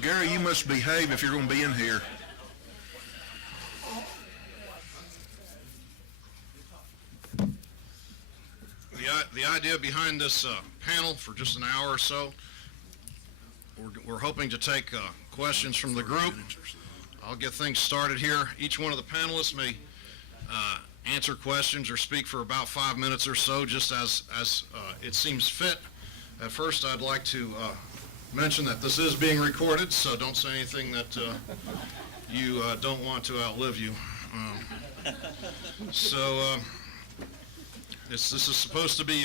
Gary, you must behave if you're going to be in here. The idea behind this panel for just an hour or so, we're hoping to take questions from the group. I'll get things started here. Each one of the panelists may answer questions or speak for about 5 minutes or so, just as it seems fit. At first, I'd like to mention that this is being recorded, so don't say anything that you don't want to outlive you. This is supposed to be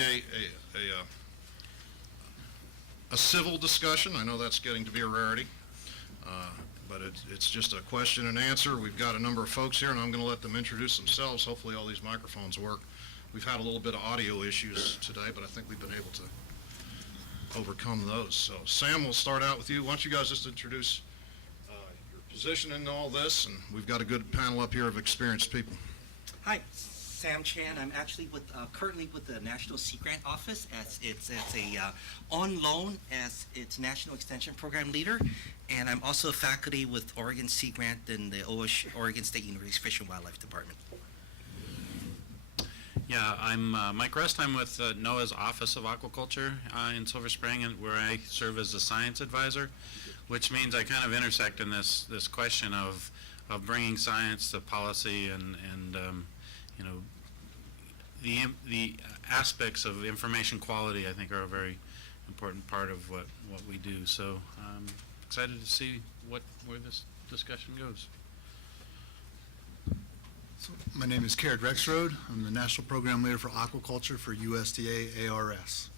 a civil discussion. I know that's getting to be a rarity, but it's just a question and answer. We've got a number of folks here, and I'm going to let them introduce themselves. Hopefully all these microphones work. We've had a little bit of audio issues today, but I think we've been able to overcome those. So Sam, we'll start out with you. Why don't you guys just introduce your position in all this, and we've got a good panel up here of experienced people. Hi, Sam Chan. I'm actually currently with the National Sea Grant Office as on loan as its National Extension Program Leader, and I'm also faculty with Oregon Sea Grant in the Oregon State University Fish and Wildlife Department. Yeah, I'm Mike Rust. I'm with NOAA's Office of Aquaculture in Silver Spring, and where I serve as a science advisor, which means I kind of intersect in this question of bringing science to policy and you know, the aspects of information quality, I think, are a very important part of what we do. So I'm excited to see where this discussion goes. So my name is Caird RexroadIII. I'm the National Program Leader for Aquaculture for USDA ARS.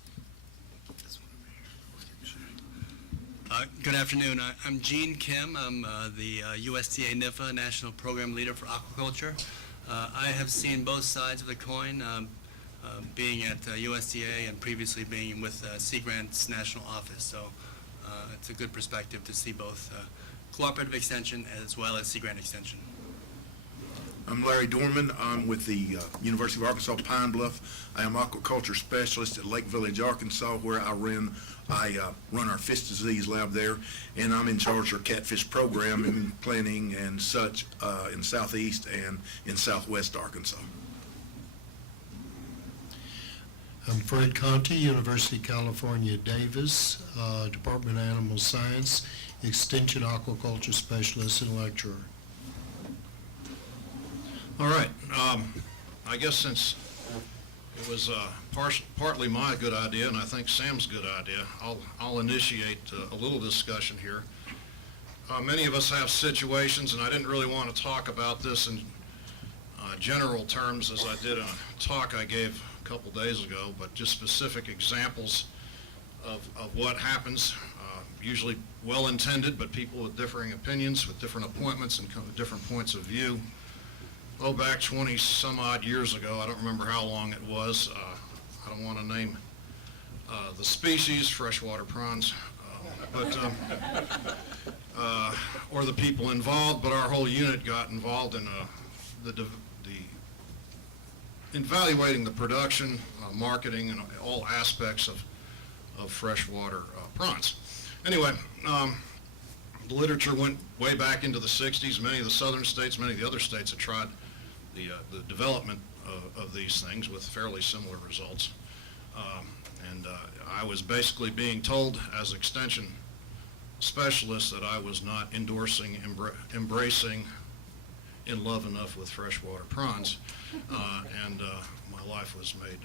Good afternoon. I'm Gene Kim. I'm the USDA NIFA National Program Leader for Aquaculture. I have seen both sides of the coin, being at USDA and previously being with Sea Grant's National Office. So it's a good perspective to see both cooperative extension as well as Sea Grant extension. I'm Larry Dorman. I'm with the University of Arkansas Pine Bluff. I am aquaculture specialist at Lake Village, Arkansas, where I run our fish disease lab there, and I'm in charge of our catfish program and planning and such in southeast and in southwest Arkansas. I'm Fred Conte, University of California, Davis, Department of Animal Science, Extension Aquaculture Specialist and Lecturer. All right. I guess since it was partly my good idea, and I think Sam's good idea, I'll initiate a little discussion here. Many of us have situations, and I didn't really want to talk about this in general terms as I did a talk I gave a couple days ago, but just specific examples of what happens, usually well-intended, but people with differing opinions, with different appointments and different points of view. Back 20 some odd years ago, I don't remember how long it was. I don't want to name the species, freshwater prawns, or the people involved, but our whole unit got involved in evaluating the production, marketing, and all aspects of freshwater prawns. Anyway, the literature went way back into the 60s. Many of the southern states, many of the other states had tried the development of these things with fairly similar results. I was basically being told as extension specialist that I was not endorsing, embracing, in love enough with freshwater prawns, and my life was made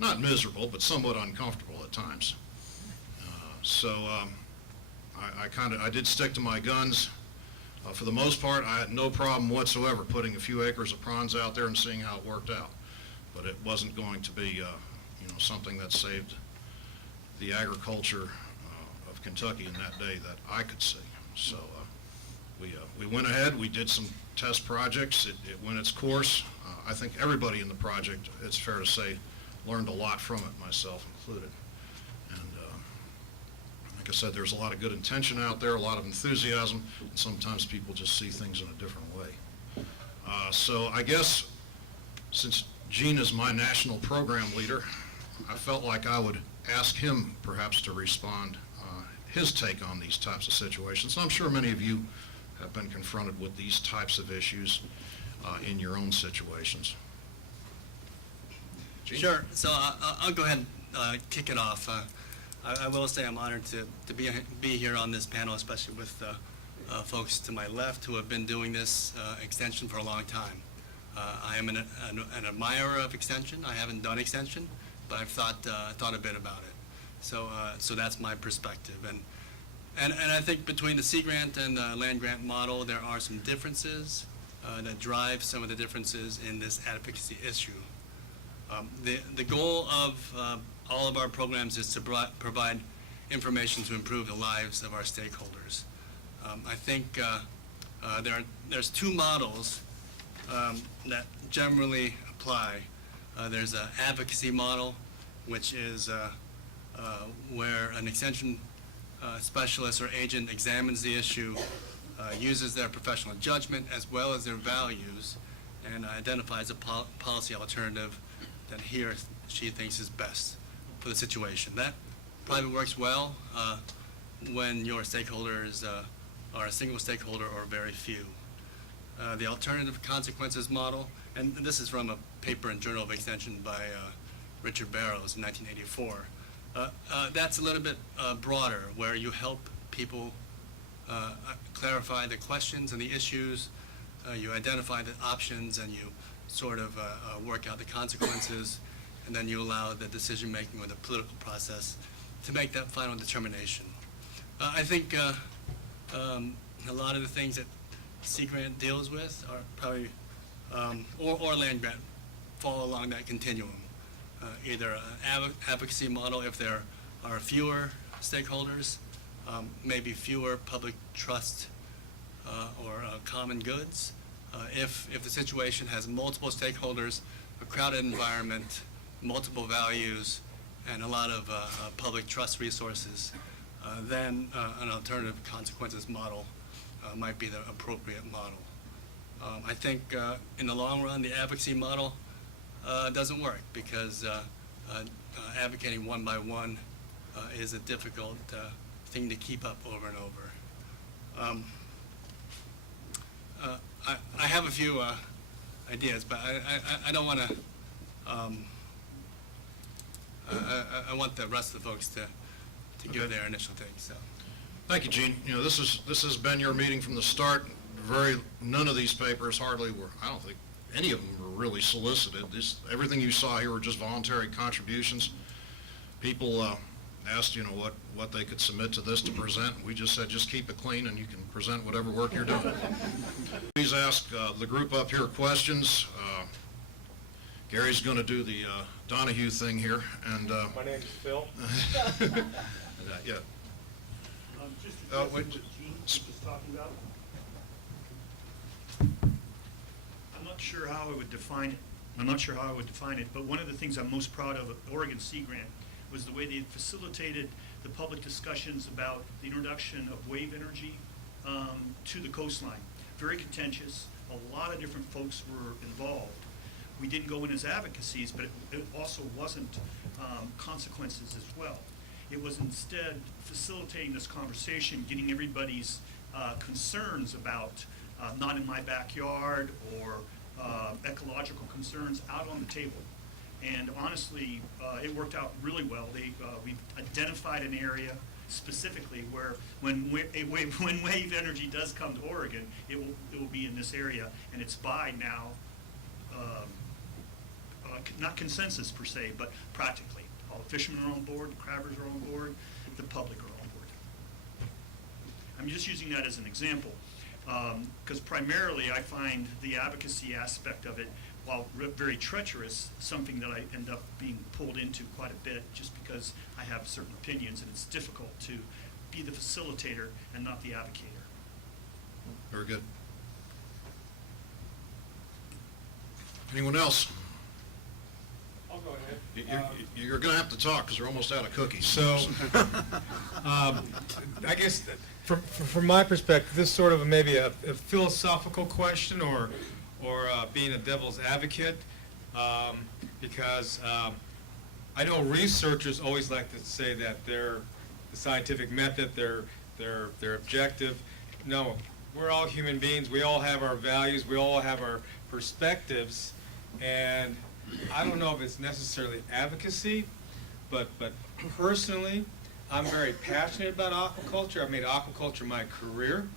not miserable, but somewhat uncomfortable at times. I did stick to my guns. For the most part, I had no problem whatsoever putting a few acres of prawns out there and seeing how it worked out. But it wasn't going to be, something that saved the agriculture of Kentucky in that day that I could see. So we went ahead. We did some test projects. It went its course. I think everybody in the project, it's fair to say, learned a lot from it, myself included. Like I said, there's a lot of good intention out there, a lot of enthusiasm, and sometimes people just see things in a different way. So I guess since Gene is my national program leader, I felt like I would ask him perhaps to respond his take on these types of situations. I'm sure many of you have been confronted with these types of issues in your own situations. Gene? Sure. So I'll go ahead and kick it off. I will say I'm honored to be here on this panel, especially with folks to my left who have been doing this extension for a long time. I am an admirer of extension. I haven't done extension, but I've thought a bit about it. So that's my perspective. And I think between the sea grant and the land grant model, there are some differences that drive some of the differences in this advocacy issue. The goal of all of our programs is to provide information to improve the lives of our stakeholders. I think there's two models that generally apply. There's an advocacy model, which is where an extension specialist or agent examines the issue, uses their professional judgment as well as their values, and identifies a policy alternative that he or she thinks is best for the situation. That probably works well when your stakeholders are a single stakeholder or very few. The alternative consequences model, and this is from a paper in Journal of Extension by Richard Barrows in 1984. That's a little bit broader, where you help people clarify the questions and the issues, you identify the options, and you sort of work out the consequences, and then you allow the decision-making or the political process to make that final determination. I think a lot of the things that Sea Grant deals with are probably, or land grant, fall along that continuum. Either an advocacy model if there are fewer stakeholders, maybe fewer public trust or common goods. If the situation has multiple stakeholders, a crowded environment, multiple values, and a lot of public trust resources, then an alternative consequences model might be the appropriate model. I think in the long run, the advocacy model doesn't work because advocating one by one is a difficult thing to keep up over and over. I have a few ideas, but I don't want to. I want the rest of the folks to give their initial take. So. Thank you, Gene. You know, this has been your meeting from the start. None of these papers hardly were, I don't think any of them were really solicited. Everything you saw here were just voluntary contributions. People asked, you know, what they could submit to this to present. We just said, just keep it clean and you can present whatever work you're doing. Please ask the group up here questions. Gary's going to do the Donahue thing here. And My name's Phil. yeah. Just to address what Gene was just talking about. I'm not sure how I would define it. But one of the things I'm most proud of Oregon Sea Grant was the way they facilitated the public discussions about the introduction of wave energy to the coastline. Very contentious. A lot of different folks were involved. We didn't go in as advocacies, but it also wasn't consequences as well. It was instead facilitating this conversation, getting everybody's concerns about not in my backyard or ecological concerns out on the table. And honestly, it worked out really well. We identified an area specifically where when wave energy does come to Oregon, it will be in this area, and it's by now, not consensus per se, but practically. All the fishermen are on board, the crabbers are on board, the public are on board. I'm just using that as an example, because primarily I find the advocacy aspect of it, while very treacherous, something that I end up being pulled into quite a bit just because I have certain opinions, and it's difficult to be the facilitator and not the advocator. Very good. Anyone else? I'll go ahead. You're going to have to talk because we're almost out of cookies. So, I guess from my perspective, this is sort of maybe a philosophical question or being a devil's advocate, because I know researchers always like to say that they're the scientific method, their objective. No, we're all human beings. We all have our values. We all have our perspectives. And I don't know if it's necessarily advocacy, but personally, I'm very passionate about aquaculture. I've made aquaculture my career.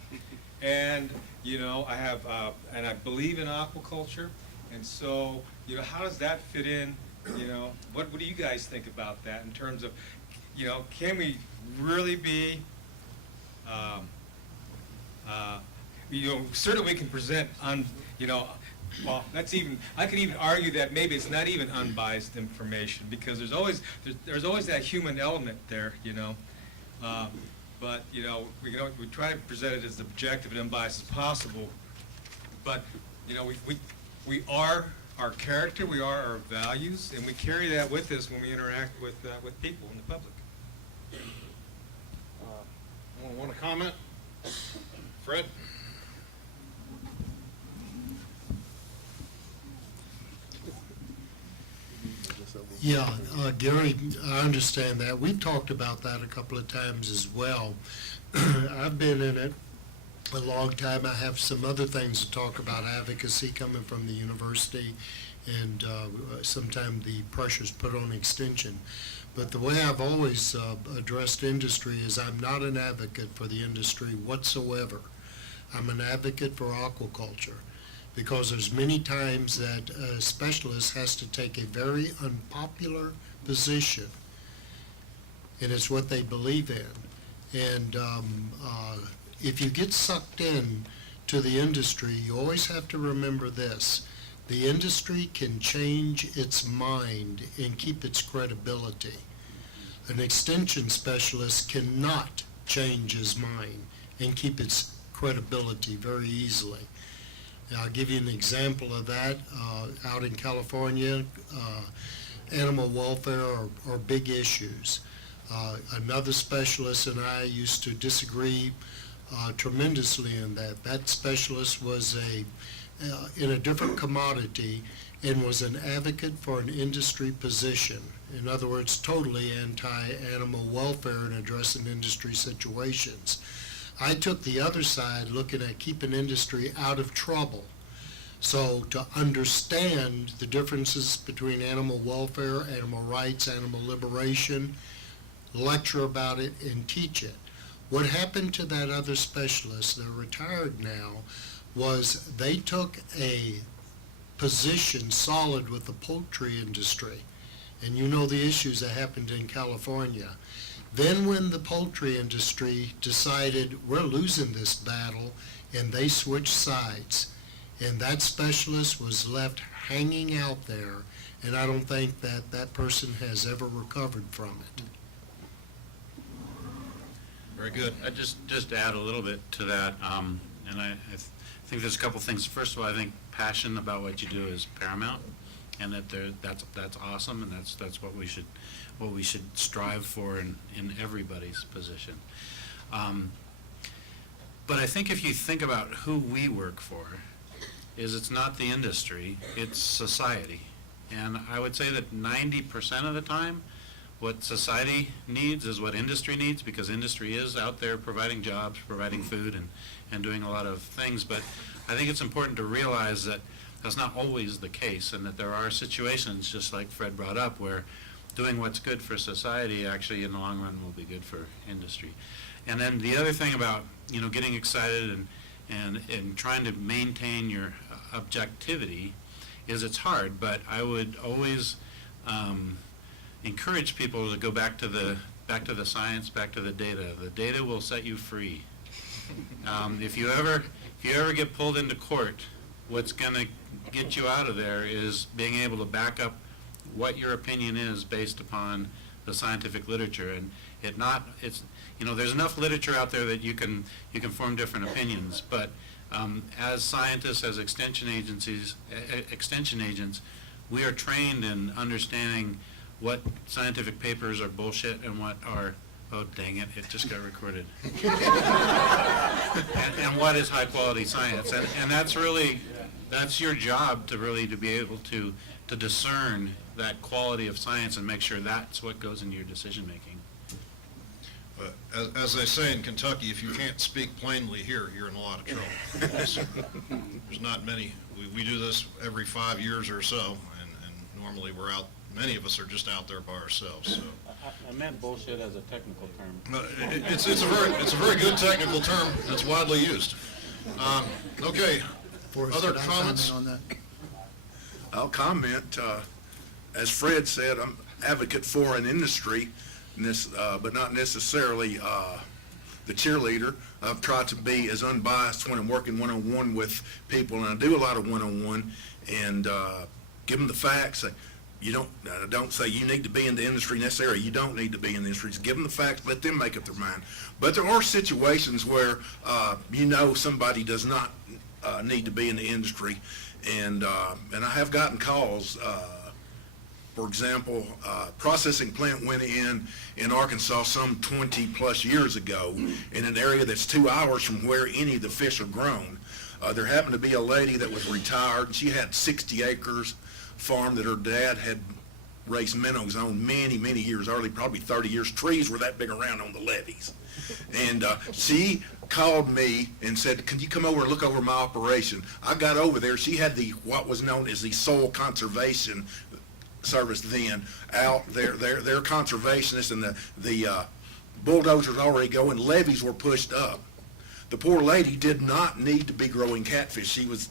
And, you know, I have, and I believe in aquaculture. And so, you know, how does that fit in? You know, what do you guys think about that in terms of, you know, can we really be, you know, certainly we can present you know, well, I could even argue that maybe it's not even unbiased information, because there's always that human element there, you know. But, you know, we try to present it as objective and unbiased as possible. But, you know, we are our character, we are our values, and we carry that with us when we interact with people in the public. Want to comment? Fred? Yeah, Gary, I understand that. We've talked about that a couple of times as well. I've been in it a long time. I have some other things to talk about advocacy coming from the university, and sometimes the pressure's put on extension. But the way I've always addressed industry is I'm not an advocate for the industry whatsoever. I'm an advocate for aquaculture, because there's many times that a specialist has to take a very unpopular position, and it's what they believe in. And if you get sucked in to the industry, you always have to remember this: the industry can change its mind and keep its credibility. An extension specialist cannot change his mind and keep its credibility very easily. I'll give you an example of that. Out in California, animal welfare are big issues. Another specialist and I used to disagree tremendously in that. That specialist was in a different commodity and was an advocate for an industry position. In other words, totally anti-animal welfare and addressing industry situations. I took the other side, looking at keeping industry out of trouble. So to understand the differences between animal welfare, animal rights, animal liberation, lecture about it and teach it. What happened to that other specialist, they're retired now, was they took a position solid with the poultry industry. And you know the issues that happened in California. Then when the poultry industry decided we're losing this battle, and they switched sides, and that specialist was left hanging out there, and I don't think that person has ever recovered from it. Very good. I just add a little bit to that, and I think there's a couple things. First of all, I think passion about what you do is paramount, and that's awesome, and that's what we should strive for in everybody's position. But I think if you think about who we work for, it's not the industry, it's society. And I would say that 90% of the time, what society needs is what industry needs, because industry is out there providing jobs, providing food, and doing a lot of things. But I think it's important to realize that that's not always the case, and that there are situations, just like Fred brought up, where doing what's good for society actually in the long run will be good for industry. And then the other thing about, you know, getting excited and trying to maintain your objectivity is it's hard, but I would always encourage people to go back to the science, back to the data. The data will set you free. If you ever get pulled into court, what's going to get you out of there is being able to back up what your opinion is based upon the scientific literature. And there's enough literature out there that you can form different opinions, but as scientists, as extension agents, we are trained in understanding what scientific papers are bullshit and what are, oh dang it just got recorded, and what is high quality science. And that's your job to be able to discern that quality of science and make sure that's what goes into your decision making. As they say in Kentucky, if you can't speak plainly here, you're in a lot of trouble. So, there's not many, we do this every 5 years or so, and normally we're out, many of us are just out there by ourselves, so. I meant bullshit as a technical term. It's a very good technical term that's widely used. Okay, Forrest, other could I comments? comment on that? I'll comment, as Fred said, I'm advocate for an industry, but not necessarily the cheerleader. I've tried to be as unbiased when I'm working one-on-one with people, and I do a lot of one-on-one, and give them the facts. I don't say you need to be in the industry necessarily. You don't need to be in the industry. Just give them the facts, let them make up their mind. But there are situations where somebody does not need to be in the industry, and I have gotten calls. For example, processing plant went in Arkansas some 20-plus years ago in an area that's 2 hours from where any of the fish are grown. There happened to be a lady that was retired, and she had 60 acres farm that her dad had raised minnows on many, many years early, probably 30 years. Trees were that big around on the levees. And she called me and said, "Can you come over and look over my operation?" I got over there. She had what was known as the soil conservation service then out there. They're conservationists, and the bulldozers already going, levees were pushed up. The poor lady did not need to be growing catfish. She was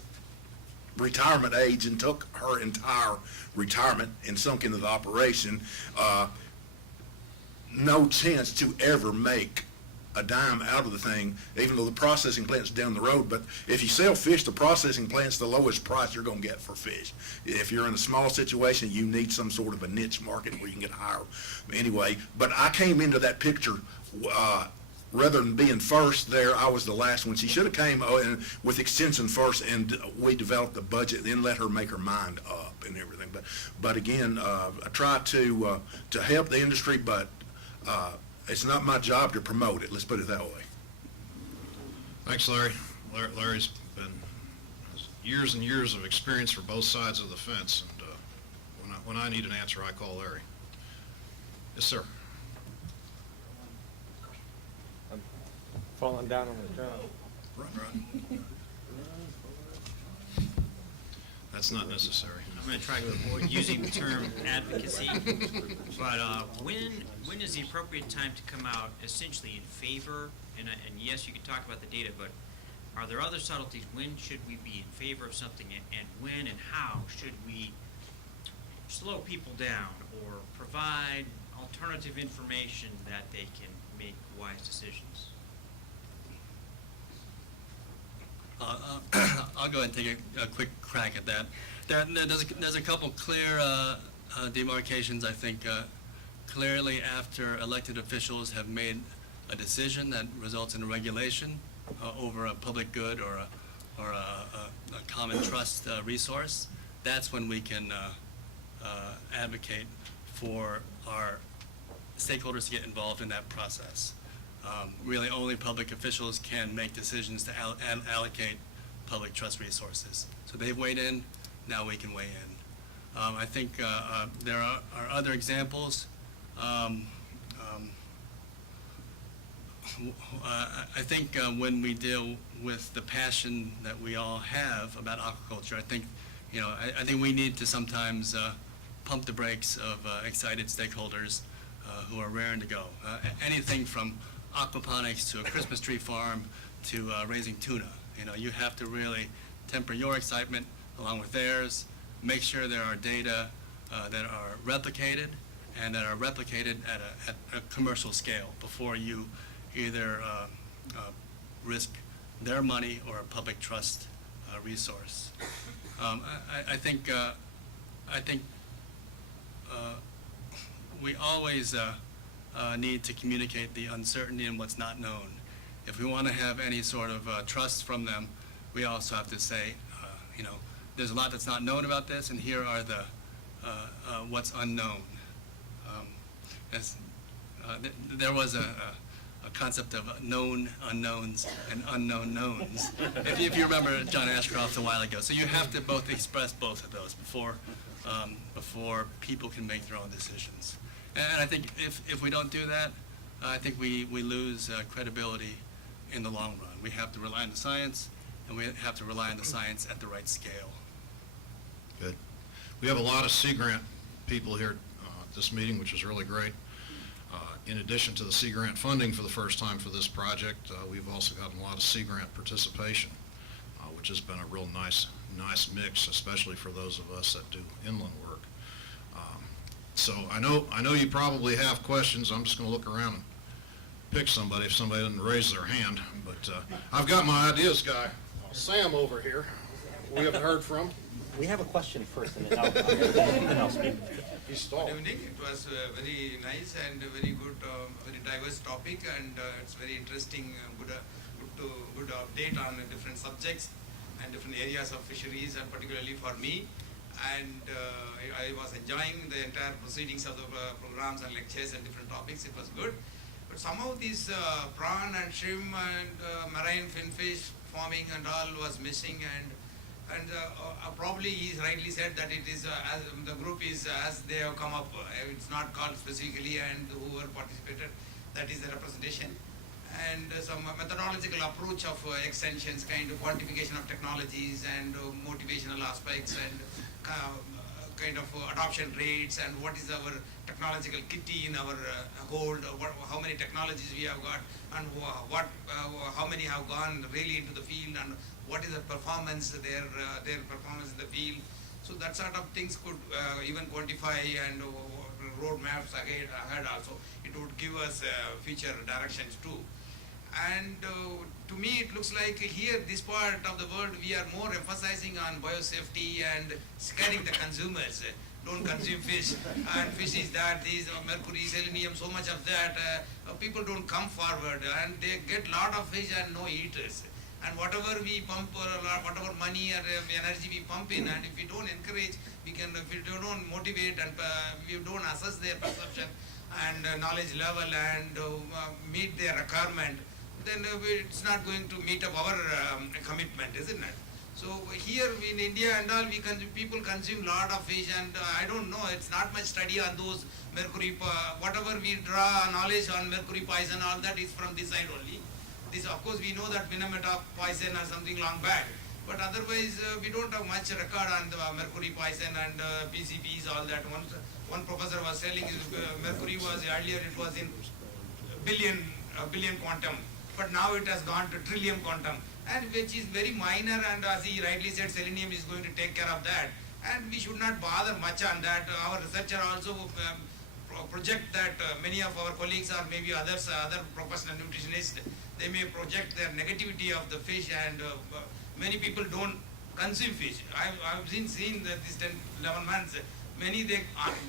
retirement age and took her entire retirement and sunk into the operation. No chance to ever make a dime out of the thing, even though the processing plant's down the road. But if you sell fish, the processing plant's the lowest price you're going to get for fish. If you're in a small situation, you need some sort of a niche market where you can get higher. Anyway, but I came into that picture rather than being first there, I was the last one. She should have came with extension first, and we developed the budget, then let her make her mind up and everything. But again, I try to help the industry, but it's not my job to promote it. Let's put it that way. Thanks, Larry. Larry's been has years and years of experience for both sides of the fence, and when I need an answer, I call Larry. Yes, sir. Falling down on the job. Run. That's not necessary. I'm going to try to avoid using the term advocacy, but when is the appropriate time to come out essentially in favor? And yes, you can talk about the data, but are there other subtleties? When should we be in favor of something, and when and how should we slow people down or provide alternative information that they can make wise decisions? I'll go ahead and take a quick crack at that. There's a couple clear demarcations, I think. Clearly, after elected officials have made a decision that results in a regulation over a public good or a common trust resource, that's when we can advocate for our stakeholders to get involved in that process. Really, only public officials can make decisions to allocate public trust resources. So they've weighed in, now we can weigh in. I think there are other examples. I think when we deal with the passion that we all have about aquaculture, I think we need to sometimes pump the brakes of excited stakeholders who are raring to go. Anything from aquaponics to a Christmas tree farm to raising tuna. You have to really temper your excitement along with theirs, make sure there are data that are replicated and that are replicated at a commercial scale before you either risk their money or a public trust resource. I think we always need to communicate the uncertainty and what's not known. If we want to have any sort of trust from them, we also have to say, there's a lot that's not known about this, and here are the what's unknown. There was a concept of known unknowns and unknown knowns, if you remember John Ashcroft a while ago. So you have to both express both of those before people can make their own decisions. And I think if we don't do that, I think we lose credibility in the long run. We have to rely on the science, and we have to rely on the science at the right scale. Good. We have a lot of Sea Grant people here at this meeting, which is really great. In addition to the Sea Grant funding for the first time for this project, we've also gotten a lot of Sea Grant participation, which has been a real nice mix, especially for those of us that do inland work. So I know you probably have questions. I'm just going to look around and pick somebody if somebody doesn't raise their hand. But I've got my ideas guy, Sam, over here. We haven't heard from. We have a question first, and then I'll speak. He's stalled. Good evening. It was very nice and very good, very diverse topic, and it's very interesting, good update on different subjects and different areas of fisheries, and particularly for me. And I was enjoying the entire proceedings of the programs and lectures and different topics. It was good. But somehow these prawn and shrimp and marine finfish farming and all was missing, and probably he rightly said that it is as the group is as they have come up. It's not called specifically, and whoever participated, that is the representation. And some methodological approach of extensions, kind of quantification of technologies and motivational aspects, and kind of adoption rates, and what is our technological kitty in our hold, how many technologies we have got, and how many have gone really into the field, and what is the performance, their performance in the field. So that sort of things could even quantify, and roadmaps ahead also. It would give us future directions too. And to me, it looks like here, this part of the world, we are more emphasizing on biosafety and scaring the consumers. Don't consume fish, and fish is that, these mercury, selenium, so much of that. People don't come forward, and they get lot of fish and no eaters. And whatever we pump, whatever money or energy we pump in, and if we don't encourage, if we don't motivate, and we don't assess their perception and knowledge level, and meet their requirement, then it's not going to meet up our commitment, isn't it? So here in India and all, people consume lot of fish, and I don't know, it's not much study on those mercury, whatever we draw knowledge on mercury poison, all that is from this side only. This, of course, we know that Minamata poison or something long back, but otherwise we don't have much record on the mercury poison and PCBs, all that. One professor was telling mercury was earlier, it was in billion quantum, but now it has gone to trillion quantum, and which is very minor, and as he rightly said, selenium is going to take care of that, and we should not bother much on that. Our researcher also project that many of our colleagues, or maybe other professional nutritionists, they may project their negativity of the fish, and many people don't consume fish. I've seen that these 10, 11 months, many they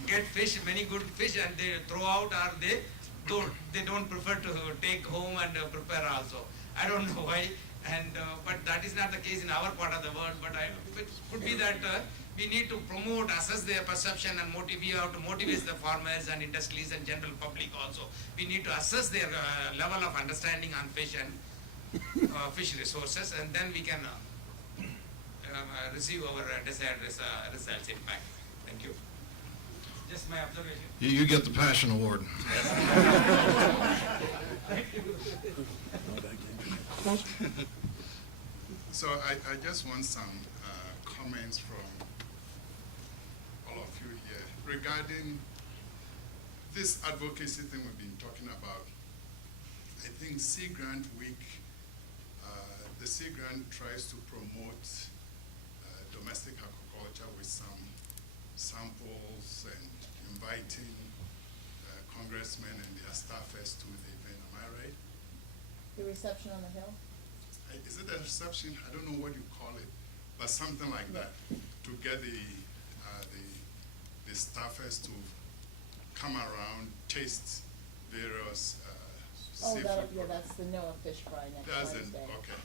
get fish, many good fish, and they throw out, or they don't prefer to take home and prepare also. I don't know why, and but that is not the case in our part of the world. But it could be that we need to promote, assess their perception, and we have to motivate the farmers and industries and general public also. We need to assess their level of understanding on fish and fish resources, and then we can receive our desired results in fact. Thank you. Just my observation. You get the Passion Award. So I just want some comments from all of you here regarding this advocacy thing we've been talking about. I think Sea Grant Week, the Sea Grant tries to promote domestic aquaculture with some samples and inviting congressmen and their staffers to the event. Am I right? The reception on the Hill? Is it a reception? I don't know what you call it, but something like that, to get the staffers to come around, taste various seafood. That's the Noah Fish Fry next Wednesday. Okay.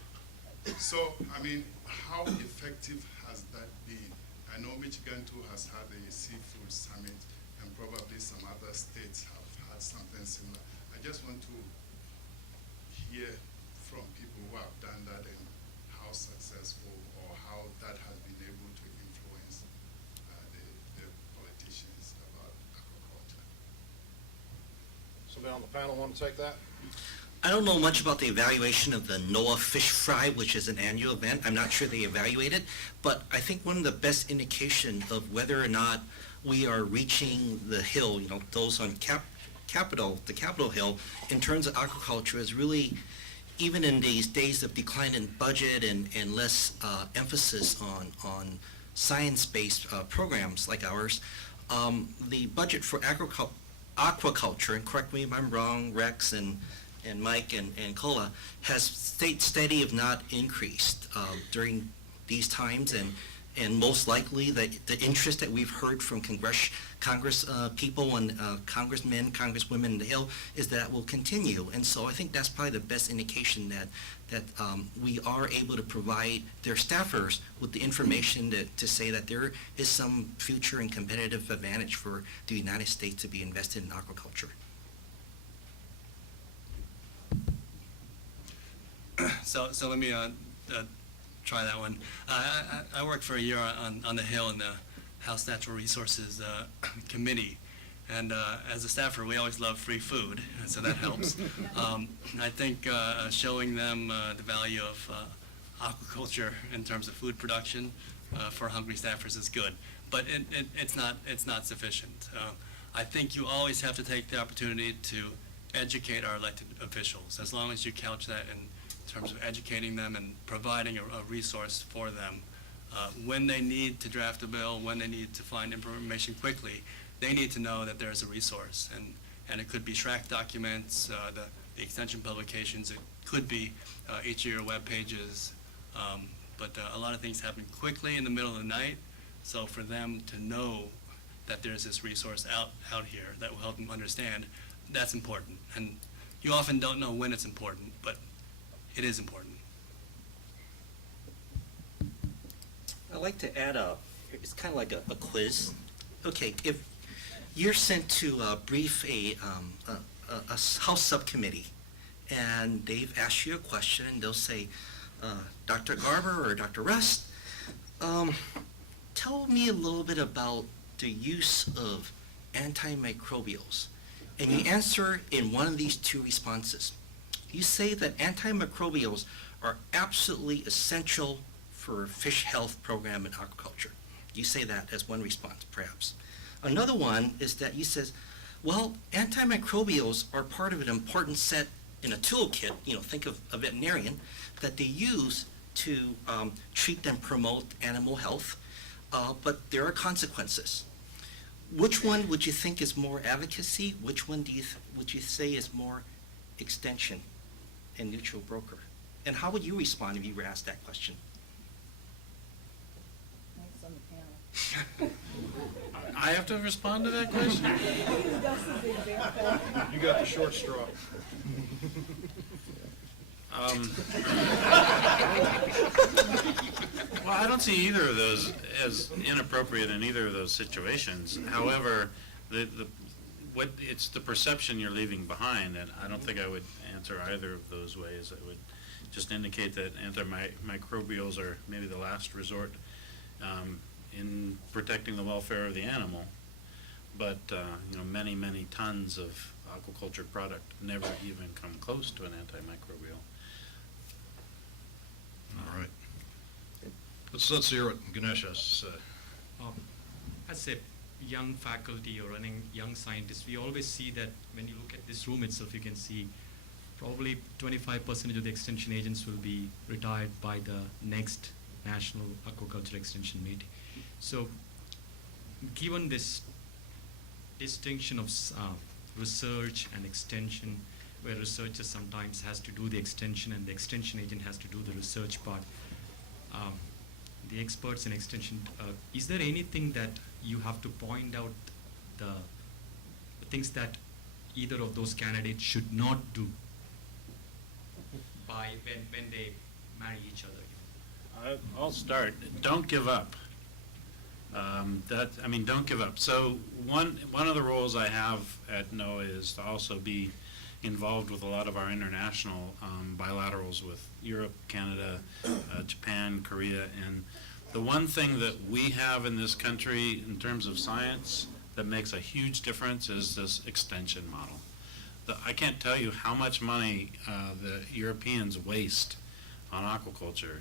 So, I mean, how effective has that been? I know Michigan too has had a seafood summit, and probably some other states have had something similar. I just want to hear from people who have done that and how successful or how that has been able to influence the politicians about aquaculture. So Somebody on the panel want to take that? I don't know much about the evaluation of the NOAA Fish Fry, which is an annual event. I'm not sure they evaluate it, but I think one of the best indication of whether or not we are reaching the hill, those on the Capitol Hill, in terms of aquaculture is really, even in these days of decline in budget and less emphasis on science-based programs like ours, the budget for aquaculture, and correct me if I'm wrong, Rex and Mike and Kola, has stayed steady if not increased during these times, and most likely the interest that we've heard from Congress people and congressmen, congresswomen in the Hill is that will continue. And so I think that's probably the best indication that we are able to provide their staffers with the information to say that there is some future and competitive advantage for the United States to be invested in aquaculture. So let me try that one. I worked for a year on the Hill in the House Natural Resources Committee, and as a staffer, we always love free food, so that helps. I think showing them the value of aquaculture in terms of food production for hungry staffers is good, but it's not sufficient. I think you always have to take the opportunity to educate our elected officials, as long as you couch that in terms of educating them and providing a resource for them. When they need to draft a bill, when they need to find information quickly, they need to know that there's a resource. And it could be SHRAC documents, the extension publications, it could be each of your web pages. But a lot of things happen quickly in the middle of the night, so for them to know that there's this resource out here that will help them understand, that's important. And you often don't know when it's important, but it is important. I'd like to add it's kind of like a quiz. Okay, if you're sent to brief a House subcommittee, and they've asked you a question, and they'll say, Dr. Garber or Dr. Rust, tell me a little bit about the use of antimicrobials. And you answer in one of these two responses. You say that antimicrobials are absolutely essential for a fish health program in aquaculture. You say that as one response, perhaps. Another one is that you says, well, antimicrobials are part of an important set in a toolkit, think of a veterinarian, that they use to treat and promote animal health, but there are consequences. Which one would you think is more advocacy? Which one would you say is more extension and neutral broker? And how would you respond if you were asked that question? Thanks on the panel. I have to respond to that question? Use Gus's example. You got the short straw. Well, I don't see either of those as inappropriate in either of those situations. However, it's the perception you're leaving behind, and I don't think I would answer either of those ways. I would just indicate that antimicrobials are maybe the last resort in protecting the welfare of the animal, but many, many tons of aquaculture product never even come close to an antimicrobial. All right. Let's hear what Ganesh has to say. As a young faculty or running young scientists, we always see that when you look at this room itself, you can see probably 25% of the extension agents will be retired by the next National Aquaculture Extension meeting. So given this distinction of research and extension, where researcher sometimes has to do the extension and the extension agent has to do the research part, the experts in extension, is there anything that you have to point out the things that either of those candidates should not do by when they marry each other? I'll start. Don't give up. Don't give up. So one of the roles I have at NOAA is to also be involved with a lot of our international bilaterals with Europe, Canada, Japan, Korea, and the one thing that we have in this country in terms of science that makes a huge difference is this extension model. I can't tell you how much money the Europeans waste on aquaculture.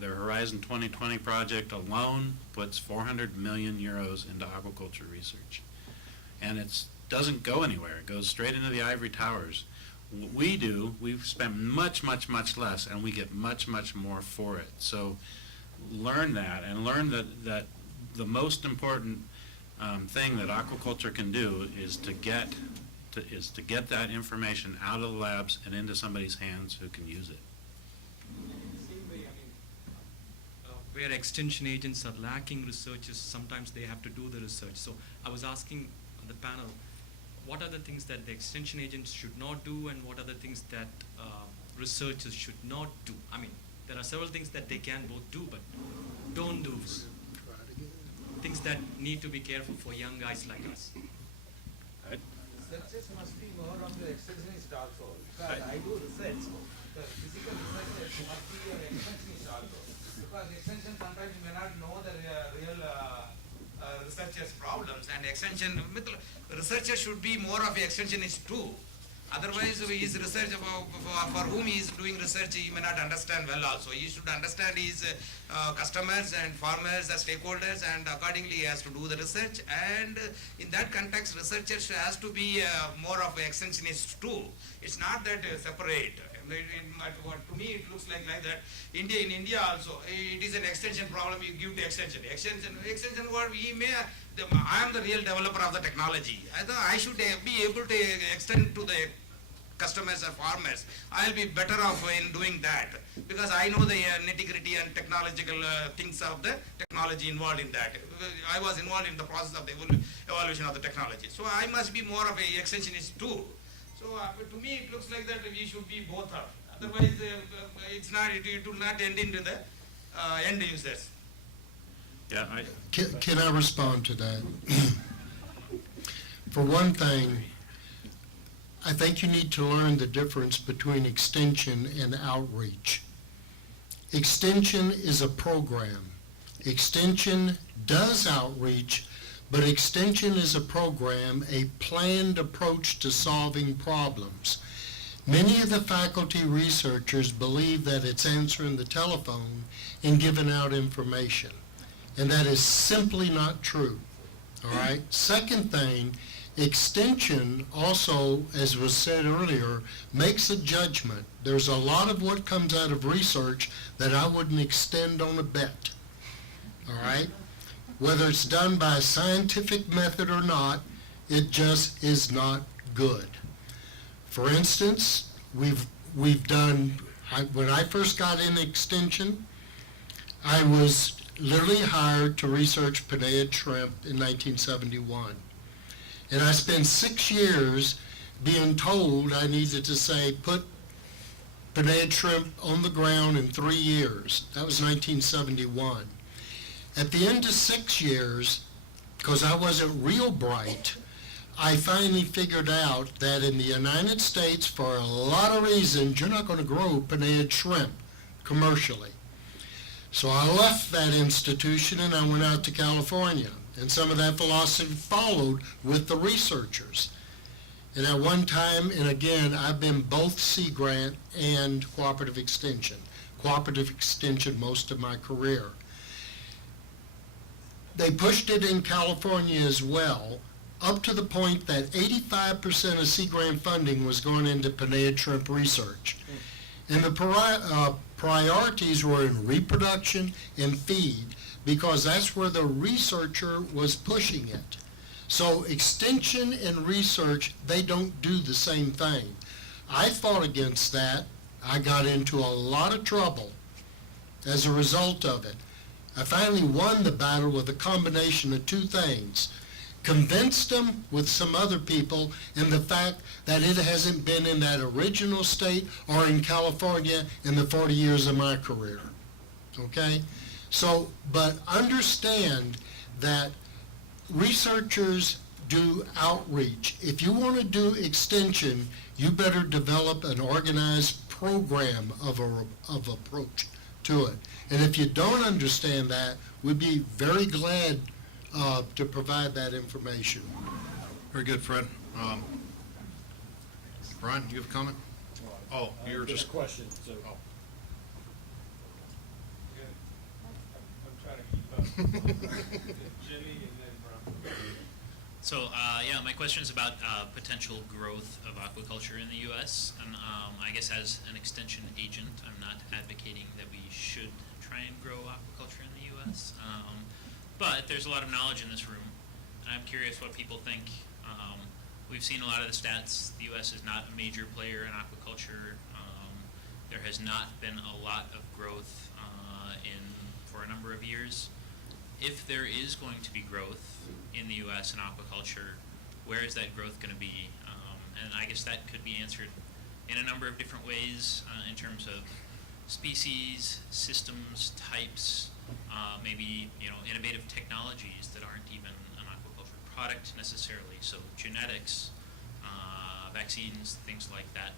Their Horizon 2020 project alone puts 400 million euros into aquaculture research. And it doesn't go anywhere. It goes straight into the ivory towers. What we do, we've spent much, much, much less, and we get much, much more for it. So learn that, and learn that the most important thing that aquaculture can do is to get that information out of the labs and into somebody's hands who can use it. Where extension agents are lacking researchers, sometimes they have to do the research. So I was asking the panel, what are the things that the extension agents should not do, and what are the things that researchers should not do? I mean, there are several things that they can both do, but don't do. Things that need to be careful for young guys like us. Researchers must be more of the extensionist also, because I do research. The physical researchers must be an extensionist also, because extension sometimes may not know the real researchers' problems, and extension researcher should be more of an extensionist too. Otherwise, his research for whom he is doing research, he may not understand well also. He should understand his customers and farmers as stakeholders, and accordingly he has to do the research. And in that context, researchers has to be more of an extensionist too. It's not that separate. To me, it looks like that. In India also, it is an extension problem. You give the extension. Extension what he may. I am the real developer of the technology. I thought I should be able to extend to the customers and farmers. I'll be better off in doing that, because I know the nitty-gritty and technological things of the technology involved in that. I was involved in the process of the evolution of the technology. So I must be more of an extensionist too. So to me, it looks like that we should be both of. Otherwise, it will not end into the end users. Yeah, Can I respond to that? For one thing, I think you need to learn the difference between extension and outreach. Extension is a program. Extension does outreach, but extension is a program, a planned approach to solving problems. Many of the faculty researchers believe that it's answering the telephone and giving out information, and that is simply not true. All right? Second thing, extension also, as was said earlier, makes a judgment. There's a lot of what comes out of research that I wouldn't extend on a bet. All right? Whether it's done by a scientific method or not, it just is not good. For instance, we've done, when I first got in extension, I was literally hired to research Penaeid shrimp in 1971. And I spent 6 years being told I needed to say, put Penaeid shrimp on the ground in 3 years. That was 1971. At the end of 6 years, because I wasn't real bright, I finally figured out that in the United States, for a lot of reasons, you're not going to grow Penaeid shrimp commercially. So I left that institution and I went out to California. And some of that philosophy followed with the researchers. And at one time, and again, I've been both Sea Grant and Cooperative Extension. Cooperative Extension most of my career. They pushed it in California as well, up to the point that 85% of Sea Grant funding was going into Penaeid shrimp research. And the priorities were in reproduction and feed, because that's where the researcher was pushing it. So extension and research, they don't do the same thing. I fought against that. I got into a lot of trouble as a result of it. I finally won the battle with a combination of two things. Convinced them with some other people in the fact that it hasn't been in that original state or in California in the 40 years of my career. Okay? So, but understand that researchers do outreach. If you want to do extension, you better develop an organized program of approach to it. And if you don't understand that, we'd be very glad to provide that information. Very good, Fred. Brian, you have a comment? Oh, you're just. question, so. Oh. I'm trying to keep up. Jimmy and then Brian. So, yeah, my question is about potential growth of aquaculture in the U.S. And I guess as an extension agent, I'm not advocating that we should try and grow aquaculture in the U.S. But there's a lot of knowledge in this room, and I'm curious what people think. We've seen a lot of the stats. The U.S. is not a major player in aquaculture. There has not been a lot of growth for a number of years. If there is going to be growth in the U.S. in aquaculture, where is that growth going to be? And I guess that could be answered in a number of different ways in terms of species, systems, types, maybe innovative technologies that aren't even an aquaculture product necessarily. So genetics, vaccines, things like that.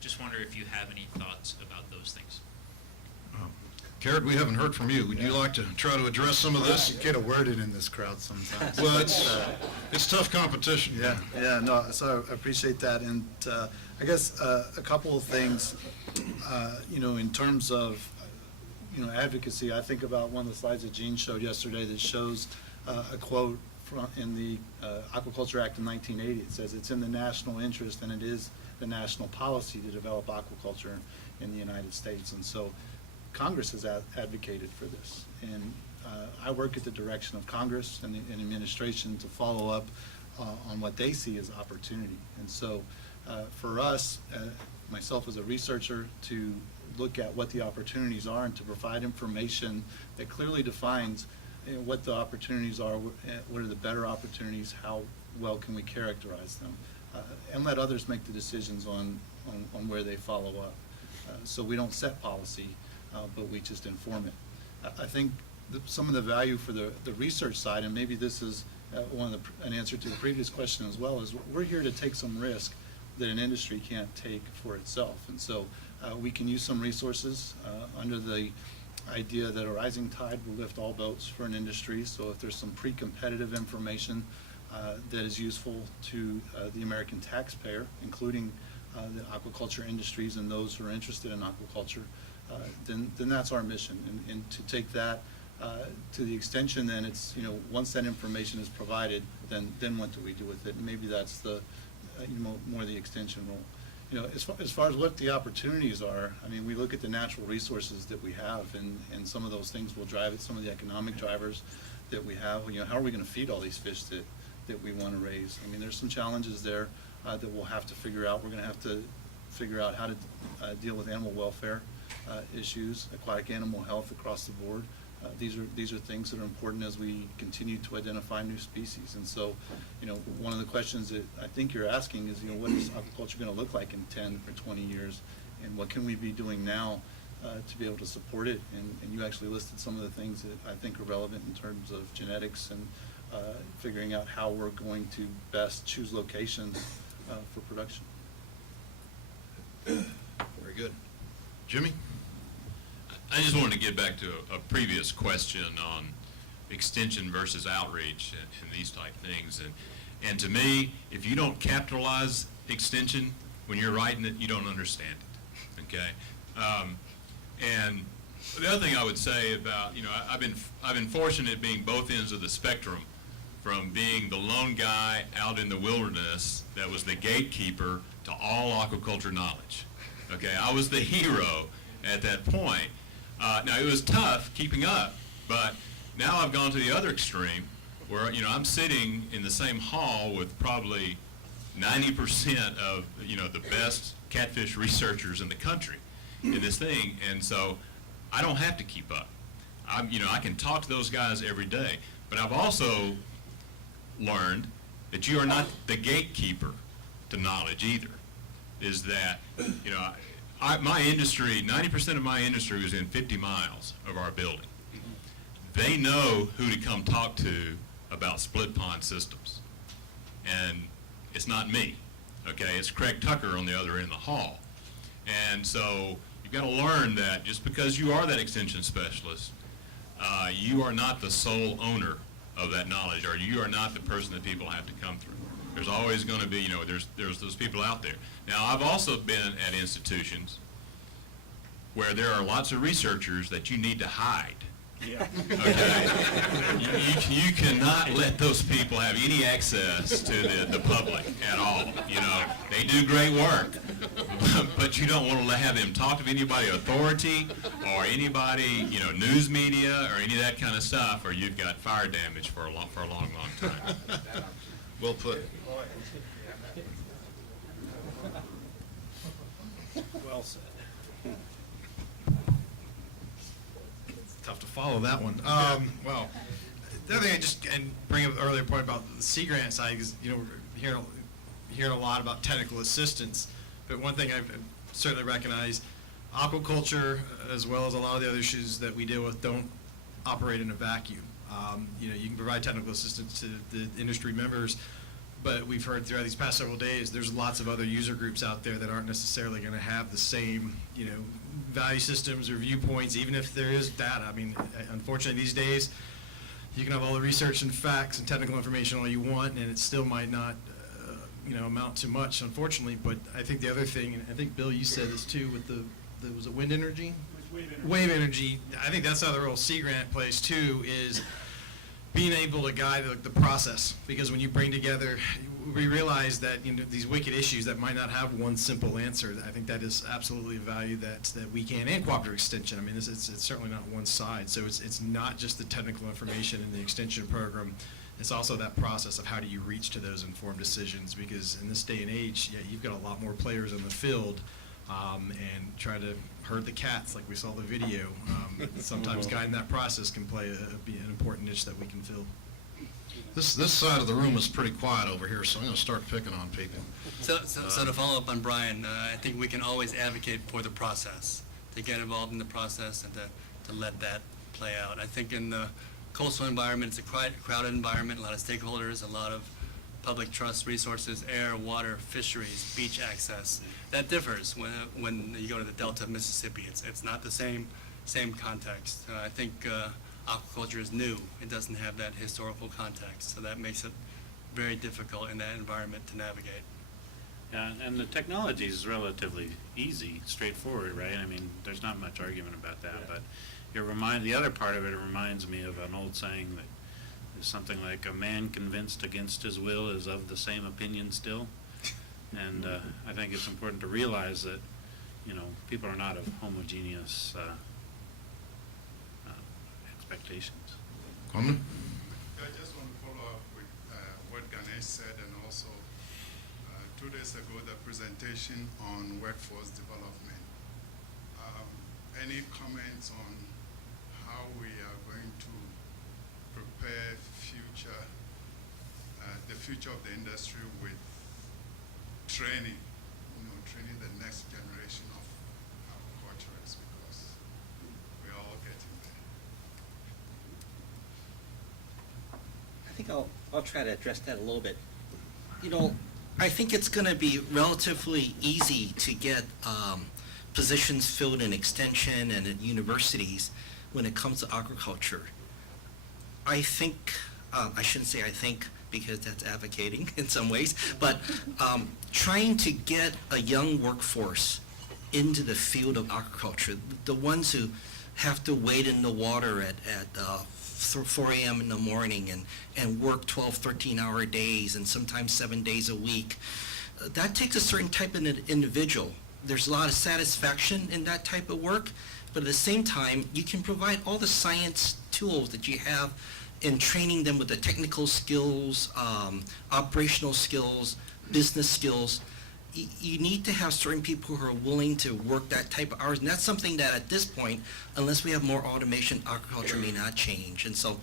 Just wonder if you have any thoughts about those things. Caird, we haven't heard from you. Would you like to try to address some of this? You get a word in this crowd sometimes. Well, it's tough competition. Yeah, no, so I appreciate that, and I guess a couple of things, in terms of, advocacy, I think about one of the slides that Gene showed yesterday that shows a quote in the Aquaculture Act of 1980. It says, "It's in the national interest and it is the national policy to develop aquaculture in the United States." And so Congress has advocated for this, and I work at the direction of Congress and the administration to follow up on what they see as opportunity. And so for us, myself as a researcher, to look at what the opportunities are and to provide information that clearly defines what the opportunities are, what are the better opportunities, how well can we characterize them, and let others make the decisions on where they follow up. So we don't set policy, but we just inform it. I think some of the value for the research side, and maybe this is an answer to the previous question as well, is we're here to take some risk that an industry can't take for itself. And so we can use some resources under the idea that a rising tide will lift all boats for an industry. So if there's some pre-competitive information that is useful to the American taxpayer, including the aquaculture industries and those who are interested in aquaculture, then that's our mission. And to take that to the extension, then it's, once that information is provided, then what do we do with it? And maybe that's the more the extension role. As far as what the opportunities are, I mean, we look at the natural resources that we have, and some of those things will drive it, some of the economic drivers that we have. How are we going to feed all these fish that we want to raise? I mean, there's some challenges there that we'll have to figure out. We're going to have to figure out how to deal with animal welfare issues, aquatic animal health across the board. These are things that are important as we continue to identify new species. And so, one of the questions that I think you're asking is, what is aquaculture going to look like in 10 or 20 years, and what can we be doing now to be able to support it? And you actually listed some of the things that I think are relevant in terms of genetics and figuring out how we're going to best choose locations for production. Very good. Jimmy? I just wanted to get back to a previous question on extension versus outreach and these type things. And to me, if you don't capitalize extension when you're writing it, you don't understand it, okay? And the other thing I would say about, I've been fortunate at being both ends of the spectrum, from being the lone guy out in the wilderness that was the gatekeeper to all aquaculture knowledge, okay? I was the hero at that point. Now, it was tough keeping up, but now I've gone to the other extreme where, I'm sitting in the same hall with probably 90% of, the best catfish researchers in the country in this thing, and so I don't have to keep up. I can talk to those guys every day, but I've also learned that you are not the gatekeeper to knowledge either, is that, my industry, 90% of my industry was in 50 miles of our building. They know who to come talk to about split pond systems. And it's not me, okay? It's Craig Tucker on the other end of the hall. And so you've got to learn that just because you are that extension specialist, you are not the sole owner of that knowledge, or you are not the person that people have to come through. There's always going to be, you know, there's those people out there. Now, I've also been at institutions where there are lots of researchers that you need to hide. Yeah. Okay? You cannot let those people have any access to the public at all. You know, they do great work, but you don't want to have them talk to anybody authority or anybody, you know, news media or any of that kind of stuff, or you've got fire damage for a long, long time. Well put. Well said. Tough to follow that one. Well, the other thing I just, and bring up the earlier point about the Sea Grant side, is, you know, we're hearing a lot about technical assistance, but one thing I've certainly recognized, aquaculture, as well as a lot of the other issues that we deal with, don't operate in a vacuum. You know, you can provide technical assistance to the industry members, but we've heard throughout these past several days, there's lots of other user groups out there that aren't necessarily going to have the same, you know, value systems or viewpoints, even if there is data. I mean, unfortunately these days, you can have all the research and facts and technical information all you want, and it still might not, you know, amount to much, unfortunately. But I think the other thing, and I think, Bill, you said this too, with was it wind energy? Wave energy. I think that's how the real Sea Grant plays too, is being able to guide the process, because when you bring together, we realize that, you know, these wicked issues that might not have one simple answer. I think that is absolutely a value that we can, and cooperative extension. I mean, it's certainly not one side. So it's not just the technical information in the extension program. It's also that process of how do you reach to those informed decisions, because in this day and age, yeah, you've got a lot more players in the field, and try to herd the cats like we saw the video. Sometimes guiding that process can be an important niche that we can fill. This side of the room is pretty quiet over here, so I'm going to start picking on people. So to follow up on Brian, I think we can always advocate for the process, to get involved in the process and to let that play out. I think in the coastal environment, it's a crowded environment, a lot of stakeholders, a lot of public trust resources, air, water, fisheries, beach access. That differs when you go to the Delta of Mississippi. It's not the same context. I think aquaculture is new. It doesn't have that historical context, so that makes it very difficult in that environment to navigate. Yeah, and the technology is relatively easy, straightforward, right? I mean, there's not much argument about that, but the other part of it reminds me of an old saying that is something like, a man convinced against his will is of the same opinion still. And I think it's important to realize that, you know, people are not of homogeneous expectations. Coleman? I just want to follow up with what Ganesh said, and also 2 days ago, the presentation on workforce development. Any comments on how we are going to prepare the future of the industry with training, training the next generation of aquaculturists, because we're all getting there. I think I'll try to address that a little bit. You know, I think it's going to be relatively easy to get positions filled in extension and at universities when it comes to aquaculture. I think, I shouldn't say I think, because that's advocating in some ways, but trying to get a young workforce into the field of aquaculture, the ones who have to wade in the water at 4 a.m. in the morning and work 12, 13-hour days and sometimes 7 days a week, that takes a certain type of an individual. There's a lot of satisfaction in that type of work, but at the same time, you can provide all the science tools that you have in training them with the technical skills, operational skills, business skills. You need to have certain people who are willing to work that type of hours, and that's something that at this point, unless we have more automation, aquaculture may not change. And so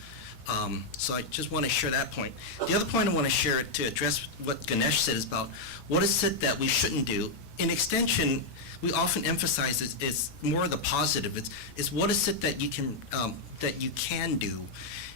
I just want to share that point. The other point I want to share to address what Ganesh said is about what is it that we shouldn't do. In extension, we often emphasize is more of the positive. It's what is it that you can do.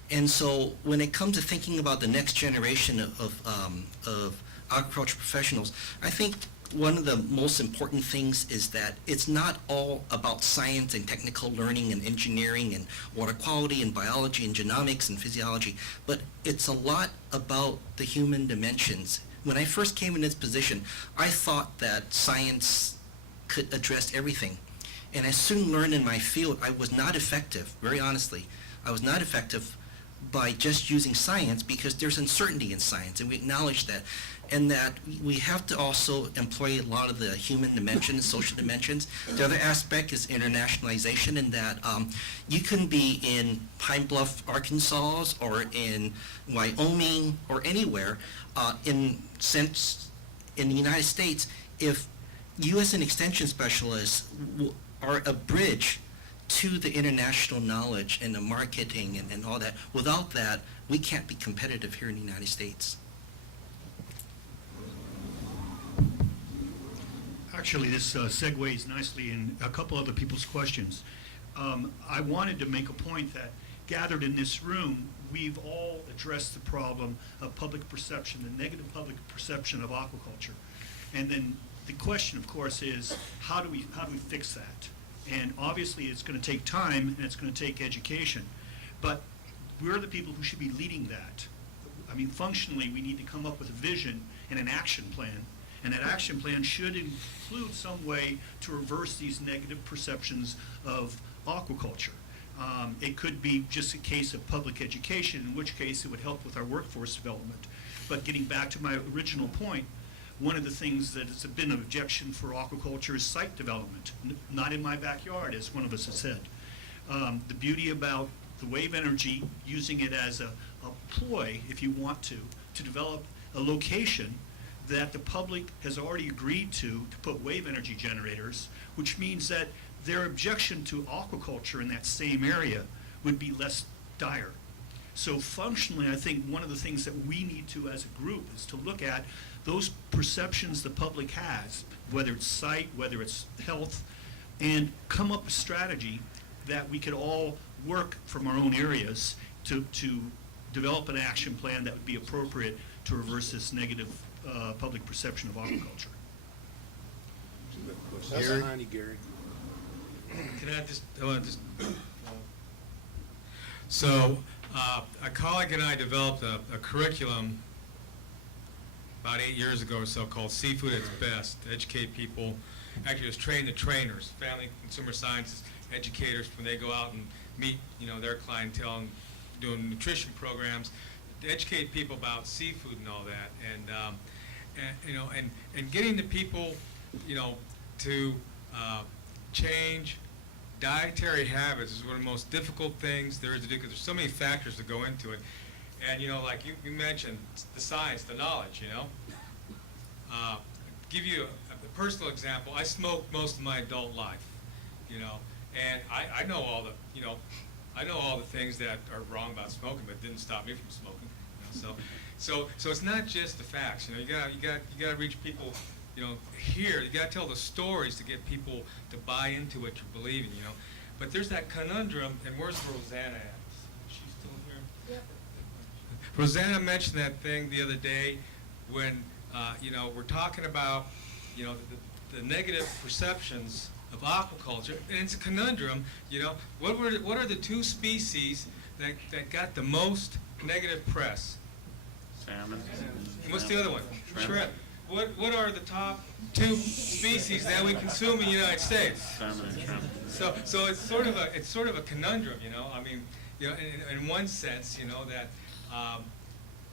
And so when it comes to thinking about the next generation of aquaculture professionals, I think one of the most important things is that it's not all about science and technical learning and engineering and water quality and biology and genomics and physiology, but it's a lot about the human dimensions. When I first came in this position, I thought that science could address everything. And I soon learned in my field I was not effective, very honestly. I was not effective by just using science because there's uncertainty in science, and we acknowledge that. And that we have to also employ a lot of the human dimensions, social dimensions. The other aspect is internationalization, in that you can be in Pine Bluff, Arkansas, or in Wyoming, or anywhere in the United States. If you as an extension specialist are a bridge to the international knowledge and the marketing and all that, without that, we can't be competitive here in the United States. Actually, this segues nicely in a couple other people's questions. I wanted to make a point that gathered in this room, we've all addressed the problem of public perception, the negative public perception of aquaculture. And then the question, of course, is how do we fix that? And obviously, it's going to take time and it's going to take education. But we're the people who should be leading that. I mean, functionally, we need to come up with a vision and an action plan. And that action plan should include some way to reverse these negative perceptions of aquaculture. It could be just a case of public education, in which case it would help with our workforce development. But getting back to my original point, one of the things that has been an objection for aquaculture is site development. Not in my backyard, as one of us has said. The beauty about the wave energy, using it as a ploy, if you want to develop a location that the public has already agreed to put wave energy generators, which means that their objection to aquaculture in that same area would be less dire. So functionally, I think one of the things that we need to, as a group, is to look at those perceptions the public has, whether it's site, whether it's health, and come up with a strategy that we could all work from our own areas to develop an action plan that would be appropriate to reverse this negative public perception of aquaculture. Gary. Can I want to just, so a colleague and I developed a curriculum about 8 years ago or so called Seafood at its Best, to educate people. Actually, it was train the trainers, family consumer science educators, when they go out and meet, their clientele and doing nutrition programs, to educate people about seafood and all that, and getting the people, to change dietary habits is one of the most difficult things there is to do, because there's so many factors that go into it. And, like you mentioned, the science, the knowledge, give you a personal example. I smoked most of my adult life, and I know all the, I know all the things that are wrong about smoking, but it didn't stop me from smoking. So it's not just the facts. You got to reach people, here. You got to tell the stories to get people to buy into what you're believing. But there's that conundrum, and where's Rosanna at? Is she still here? Yep. Rosanna mentioned that thing the other day when, we're talking about, the negative perceptions of aquaculture, and it's a conundrum. What are the two species that got the most negative press? Salmon. And what's the other one? Shrimp. What are the top two species that we consume in the United States? Salmon and shrimp. So it's sort of a conundrum, I mean, in one sense, that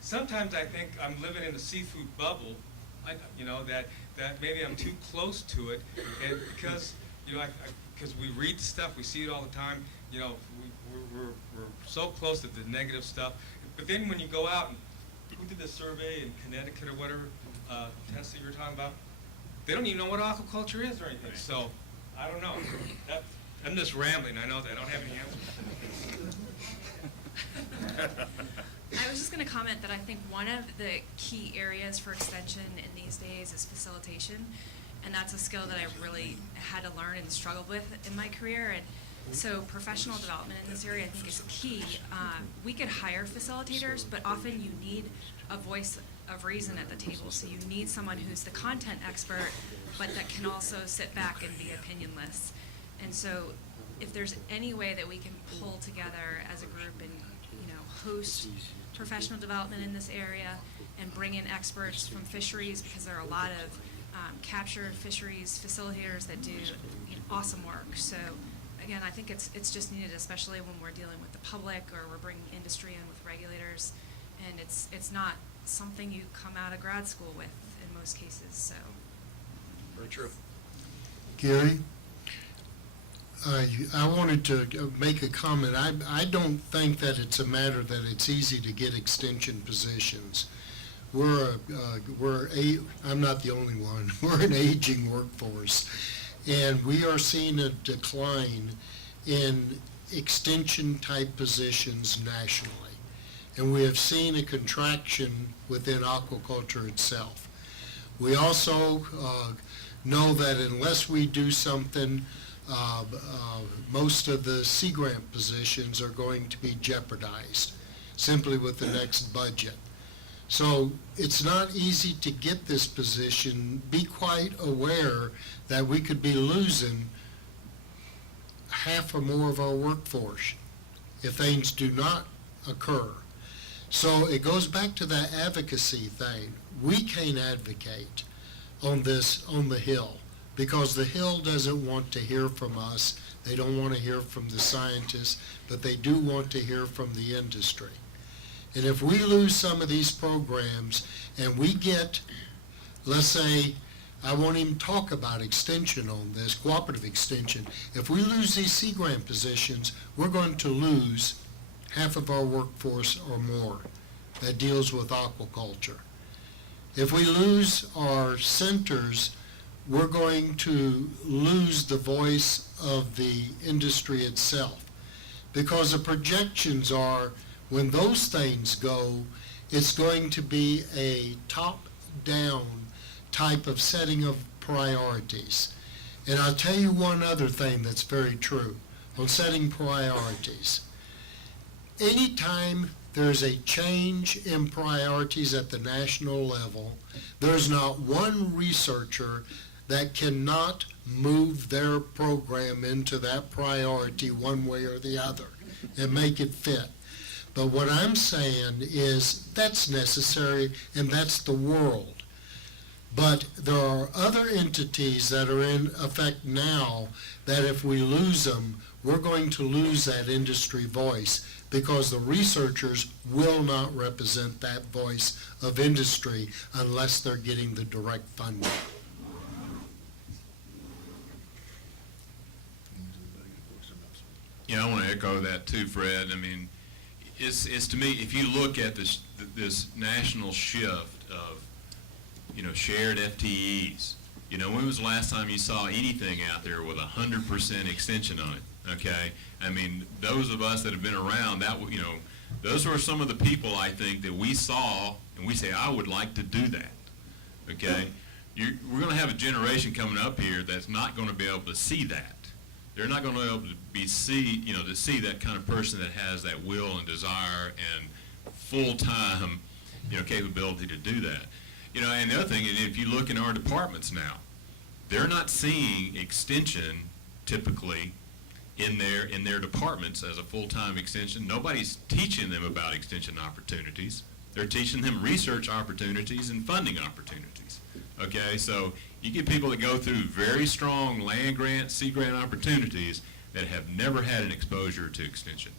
sometimes I think I'm living in the seafood bubble, that maybe I'm too close to it, and because because we read the stuff, we see it all the time, we're so close to the negative stuff. But then when you go out, and who did the survey in Connecticut or whatever, test that you were talking about, they don't even know what aquaculture is or anything. So I don't know. I'm just rambling. I know that I don't have any answers. I was just going to comment that I think one of the key areas for extension in these days is facilitation, and that's a skill that I really had to learn and struggled with in my career. And so professional development in this area I think is key. We could hire facilitators, but often you need a voice of reason at the table. So you need someone who's the content expert, but that can also sit back and be opinionless. And so if there's any way that we can pull together as a group and, host professional development in this area and bring in experts from fisheries, because there are a lot of captured fisheries facilitators that do awesome work. So again, I think it's just needed, especially when we're dealing with the public or we're bringing industry in with regulators, and it's not something you come out of grad school with in most cases. So Very true. Gary, I wanted to make a comment. I don't think that it's a matter that it's easy to get extension positions. I'm not the only one. We're an aging workforce, and we are seeing a decline in extension-type positions nationally. And we have seen a contraction within aquaculture itself. We also know that unless we do something, most of the Sea Grant positions are going to be jeopardized simply with the next budget. So it's not easy to get this position. Be quite aware that we could be losing half or more of our workforce if things do not occur. So it goes back to that advocacy thing. We can't advocate on the Hill, because the Hill doesn't want to hear from us. They don't want to hear from the scientists, but they do want to hear from the industry. And if we lose some of these programs and we get, let's say, I won't even talk about extension on this, cooperative extension. If we lose these Sea Grant positions, we're going to lose half of our workforce or more that deals with aquaculture. If we lose our centers, we're going to lose the voice of the industry itself, because the projections are when those things go, it's going to be a top-down type of setting of priorities. And I'll tell you one other thing that's very true on setting priorities. Anytime there's a change in priorities at the national level, there's not one researcher that cannot move their program into that priority one way or the other and make it fit. But what I'm saying is that's necessary, and that's the world. But there are other entities that are in effect now that if we lose them, we're going to lose that industry voice, because the researchers will not represent that voice of industry unless they're getting the direct funding. Yeah, I want to echo that too, Fred. I mean, it's to me, if you look at this national shift of, shared FTEs, when was the last time you saw anything out there with 100% extension on it? Okay, I mean, those of us that have been around, those are some of the people I think that we saw, and we say, I would like to do that. Okay, we're going to have a generation coming up here that's not going to be able to see that. They're not going to be able to see that kind of person that has that will and desire and full-time, capability to do that. And the other thing is, if you look in our departments now, they're not seeing extension typically in their departments as a full-time extension. Nobody's teaching them about extension opportunities. They're teaching them research opportunities and funding opportunities. Okay, so you get people that go through very strong land grant, sea grant opportunities that have never had an exposure to extension.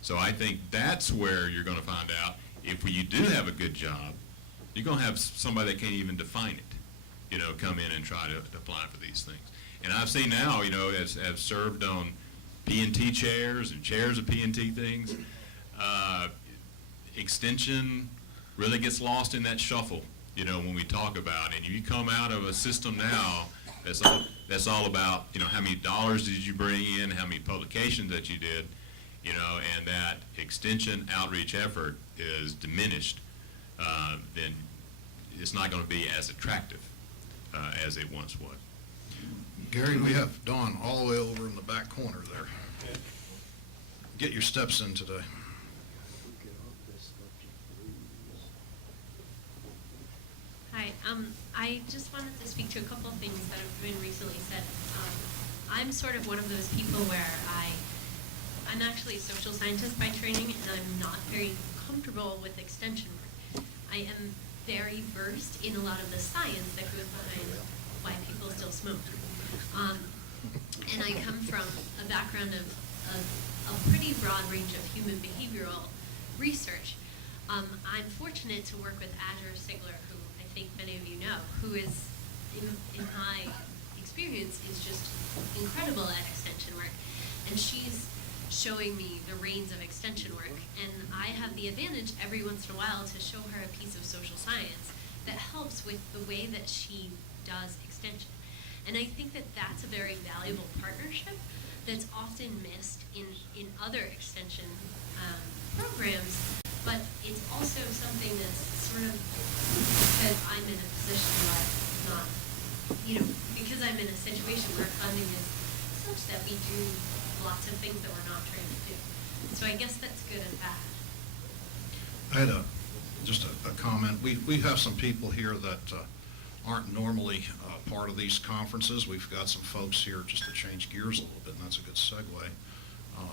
So I think that's where you're going to find out if you do have a good job, you're going to have somebody that can't even define it, come in and try to apply for these things. And I've seen now, as served on P&T chairs and chairs of P&T things, extension really gets lost in that shuffle, when we talk about it. And you come out of a system now that's all about, how many dollars did you bring in, how many publications that you did, and that extension outreach effort is diminished, then it's not going to be as attractive as it once was. Gary, we have Dawn all the way over in the back corner there. Get your steps in today. I just wanted to speak to a couple of things that have been recently said. I'm sort of one of those people where I'm actually a social scientist by training, and I'm not very comfortable with extension work. I am very versed in a lot of the science that goes behind why people still smoke. And I come from a background of a pretty broad range of human behavioral research. I'm fortunate to work with Azure Sigler, who I think many of you know, who is, in my experience, is just incredible at extension work. And she's showing me the reins of extension work. And I have the advantage every once in a while to show her a piece of social science that helps with the way that she does extension. And I think that that's a very valuable partnership that's often missed in other extension programs, but it's also something that's sort of, because I'm in a position where it's not, because I'm in a situation where funding is such that we do lots of things that we're not trained to do. So I guess that's good and bad. I had just a comment. We have some people here that aren't normally part of these conferences. We've got some folks here, just to change gears a little bit, and that's a good segue,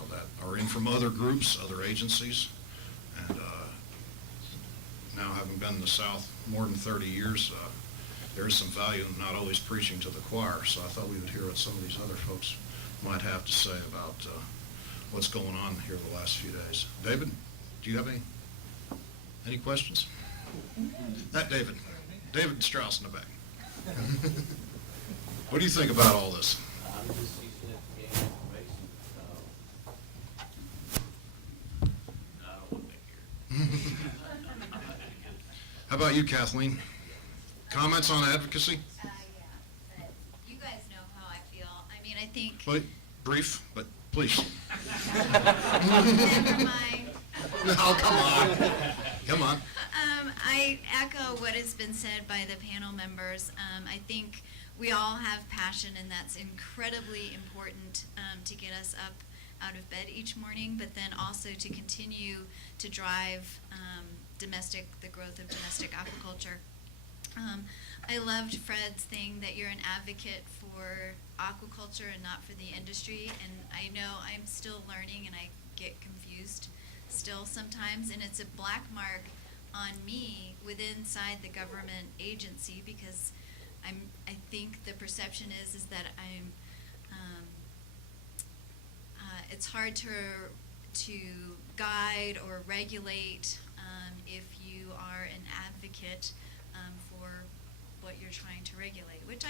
that are in from other groups, other agencies. And now, having been in the South more than 30 years, there is some value in not always preaching to the choir. So I thought we would hear what some of these other folks might have to say about what's going on here the last few days. David, do you have any questions? David Strauss in the back. What do you think about all this? I'm just using it to gain information. I don't want to hear. How about you, Kathleen? Comments on advocacy? Yeah, but you guys know how I feel. I mean, I think. Wait, brief, but please. Never mind. No, come on. Come on. I echo what has been said by the panel members. I think we all have passion, and that's incredibly important to get us up out of bed each morning, but then also to continue to drive the growth of domestic aquaculture. I loved Fred's thing that you're an advocate for aquaculture and not for the industry, and I know I'm still learning and I get confused still sometimes, and it's a black mark on me inside the government agency, because I think the perception is that I'm it's hard to guide or regulate if you are an advocate for what you're trying to regulate, which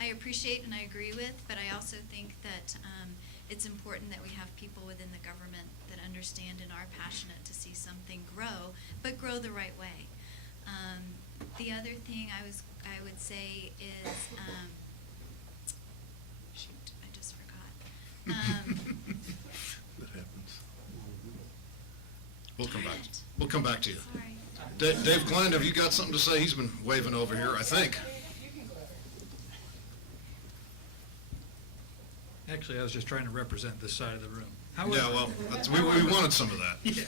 I appreciate and I agree with, but I also think that it's important that we have people within the government that understand and are passionate to see something grow, but grow the right way. The other thing I would say is, shoot, I just forgot. That happens. We'll come back to you. Sorry. Dave Klein, have you got something to say? He's been waving over here, I think. Actually, I was just trying to represent this side of the room. Yeah, well, we wanted some of that. Yeah.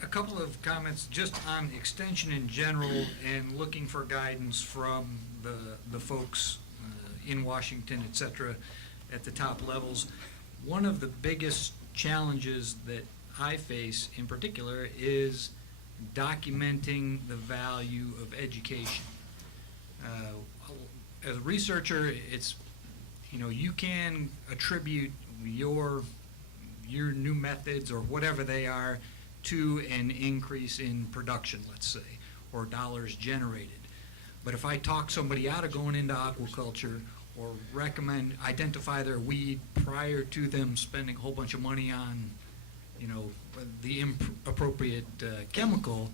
A couple of comments just on extension in general and looking for guidance from the folks in Washington, et cetera, at the top levels. One of the biggest challenges that I face in particular is documenting the value of education. As a researcher, it's, you can attribute your new methods or whatever they are to an increase in production, let's say, or dollars generated. But if I talk somebody out of going into aquaculture or identify their weed prior to them spending a whole bunch of money on, the appropriate chemical,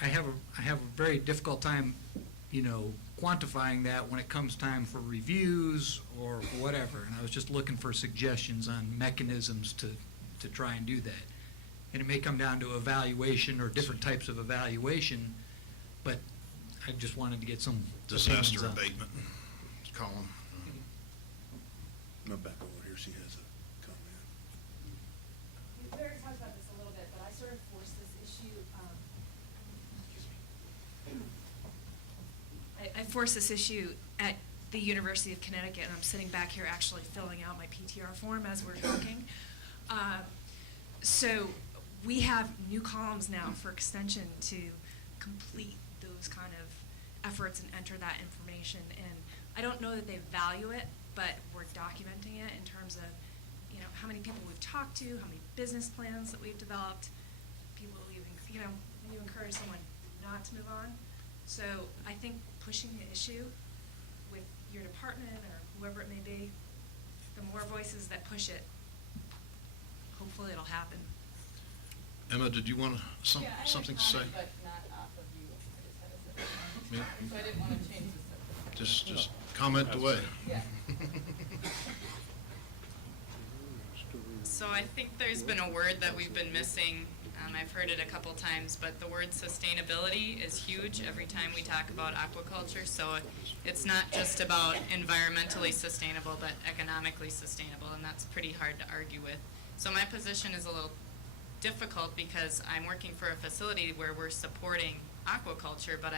I have a very difficult time, quantifying that when it comes time for reviews or whatever. And I was just looking for suggestions on mechanisms to try and do that. And it may come down to evaluation or different types of evaluation, but I just wanted to get some Disaster opinions on it. abatement column. My back over here, she has a comment. We already talked about this a little bit, but I sort of forced this issue. enforce this issue at the University of Connecticut, and I'm sitting back here actually filling out my PTR form as we're talking. So we have new columns now for extension to complete those kind of efforts and enter that information. And I don't know that they value it, but we're documenting it in terms of, you know, how many people we've talked to, how many business plans that we've developed, people leaving, you know, when you encourage someone not to move on. So I think pushing the issue with your department or whoever it may be, the more voices that push it, hopefully it'll happen. Emma, did you want Yeah, I had a something to say? comment, but not off of you. I just had a separate Yeah. comment. So I didn't want to change the subject. Just comment away. Yeah. So I think there's been a word that we've been missing. I've heard it a couple times, but the word sustainability is huge every time we talk about aquaculture. So it's not just about environmentally sustainable, but economically sustainable, and that's pretty hard to argue with. So my position is a little difficult because I'm working for a facility where we're supporting aquaculture, but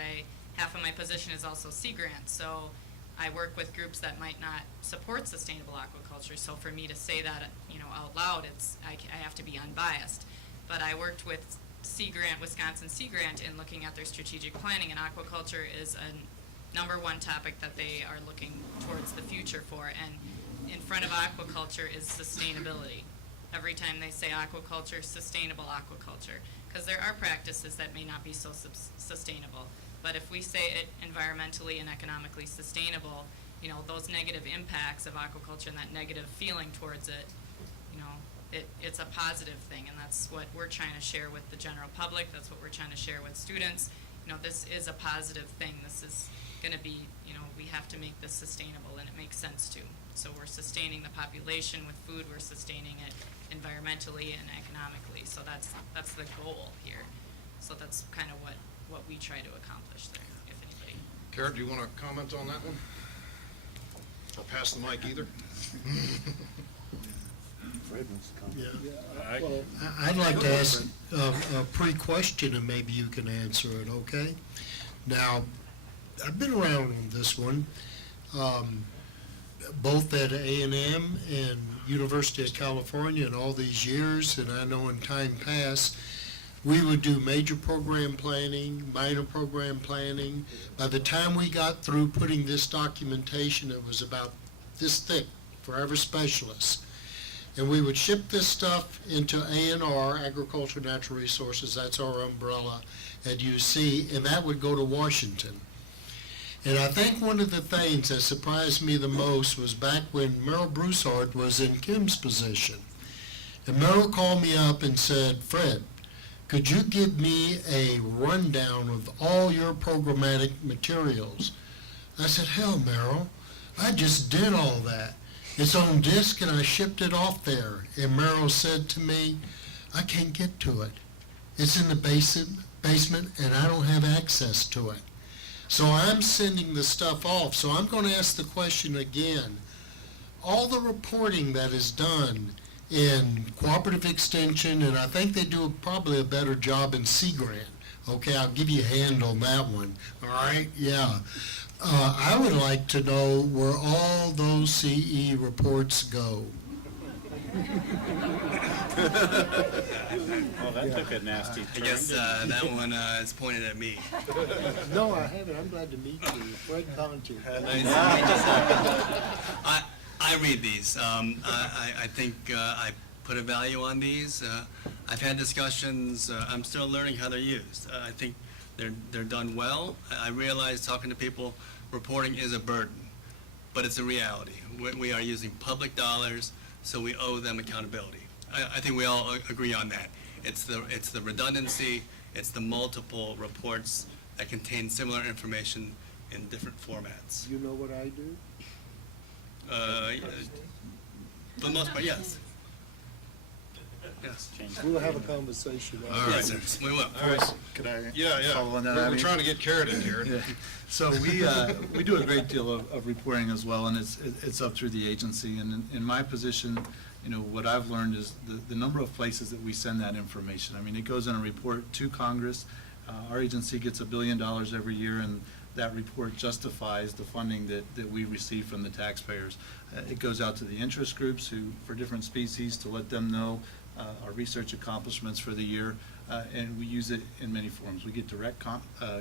half of my position is also Sea Grant. So I work with groups that might not support sustainable aquaculture. So for me to say that, you know, out loud, I have to be unbiased. But I worked with Sea Grant, Wisconsin Sea Grant, in looking at their strategic planning, and aquaculture is a #1 topic that they are looking towards the future for. And in front of aquaculture is sustainability. Every time they say aquaculture, sustainable aquaculture, because there are practices that may not be so sustainable. But if we say it environmentally and economically sustainable, you know, those negative impacts of aquaculture and that negative feeling towards it, you know, it's a positive thing, and that's what we're trying to share with the general public. That's what we're trying to share with students. You know, this is a positive thing. This is going to be, you know, we have to make this sustainable, and it makes sense to. So we're sustaining the population with food. We're sustaining it environmentally and economically. So that's the goal here. So that's kind of what we try to accomplish there, if anybody. Caird, do you want to comment on that one? I'll pass the mic either. Yeah. Well, I'd like to ask a pre-question, and maybe you can answer it, okay? Now, I've been around on this one, both at A&M and University of California in all these years, and I know in time past, we would do major program planning, minor program planning. By the time we got through putting this documentation, it was about this thick for every specialist. And we would ship this stuff into A&R, Agriculture Natural Resources, that's our umbrella at UC, and that would go to Washington. And I think one of the things that surprised me the most was back when Merrill Broussard was in Kim's position. And Merrill called me up and said, "Fred, could you give me a rundown of all your programmatic materials?" I said, "Hell, Merrill, I just did all that. It's on disk and I shipped it off there." And Merrill said to me, "I can't get to it. It's in the basement and I don't have access to it." So I'm sending the stuff off. So I'm going to ask the question again. All the reporting that is done in cooperative extension, and I think they do probably a better job in Sea Grant. Okay, I'll give you a hand on that one. All right, yeah. I would like to know where all those CE reports go. Well, that took a nasty I turn. guess that one is pointed at me. No, I haven't. I'm glad to meet you. Fred Conte. I read these. I think I put a value on these. I've had discussions. I'm still learning how they're used. I think they're done well. I realize talking to people, reporting is a burden, but it's a reality. We are using public dollars, so we owe them accountability. I think we all agree on that. It's the redundancy. It's the multiple reports that contain similar information in different formats. You know what I do? For the most part, yes. Yes. We'll have a conversation. All right. Yes, sir. We will. All right, could I follow on that? We're trying to get Caird in here. Yeah. So we do a great deal of reporting as well, and it's up through the agency. And in my position, you know, what I've learned is the number of places that we send that information. I mean, it goes in a report to Congress. Our agency gets $1 billion every year, and that report justifies the funding that we receive from the taxpayers. It goes out to the interest groups for different species to let them know our research accomplishments for the year, and we use it in many forms. We get direct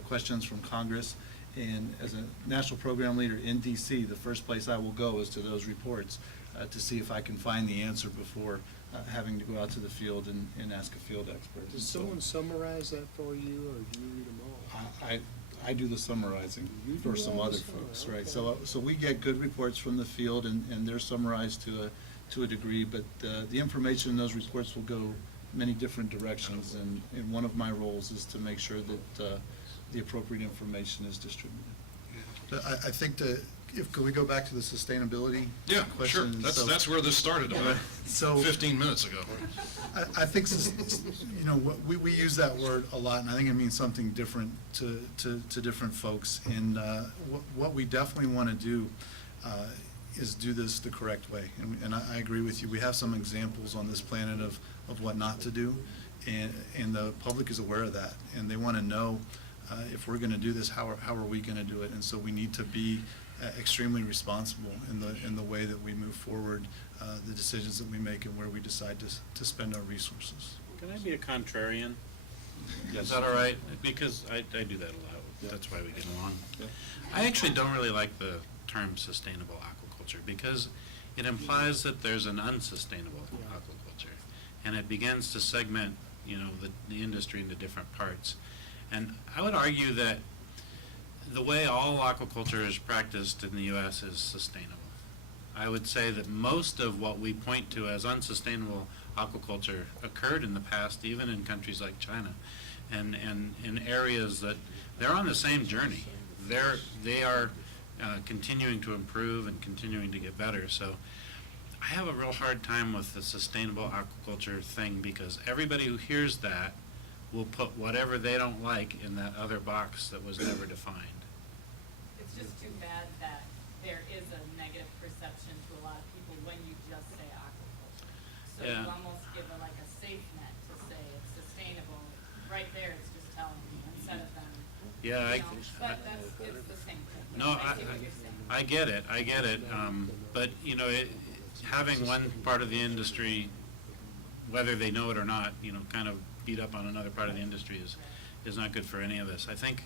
questions from Congress, and as a national program leader in DC, the first place I will go is to those reports to see if I can find the answer before having to go out to the field and ask a field expert. Does someone summarize that for you, or do you read them all? I do the summarizing You for do some all other the folks, summary, right? okay. So we get good reports from the field, and they're summarized to a degree, but the information in those reports will go many different directions, and one of my roles is to make sure that the appropriate information is distributed. I think can we go back to the sustainability Yeah, sure. question? That's where this started about So 15 minutes ago. I think, we use that word a lot, and I think it means something different to different folks. And what we definitely want to do is do this the correct way. And I agree with you. We have some examples on this planet of what not to do, and the public is aware of that, and they want to know if we're going to do this, how are we going to do it? And so we need to be extremely responsible in the way that we move forward, the decisions that we make, and where we decide to spend our resources. Can I be a contrarian? Yes. Is that all right? Because I do that a lot. Yeah. That's why we get along. Yeah. I actually don't really like the term sustainable aquaculture because it implies that there's an unsustainable aquaculture, and it begins to segment, the industry into different parts. And I would argue that the way all aquaculture is practiced in the U.S. is sustainable. I would say that most of what we point to as unsustainable aquaculture occurred in the past, even in countries like China, and in areas that they're on the same journey. They are continuing to improve and continuing to get better. So I have a real hard time with the sustainable aquaculture thing because everybody who hears that will put whatever they don't like in that other box that was never defined. It's just too bad that there is a negative perception to a lot of people when you just say aquaculture. So Yeah. you almost give it like a safe net to say it's sustainable. Right there, it's just telling you instead of them. Yeah, But it's the same thing. No, I see what you're saying. I get it. But, having one part of the industry, whether they know it or not, kind of beat up on another part of the industry is not good for any of us. I think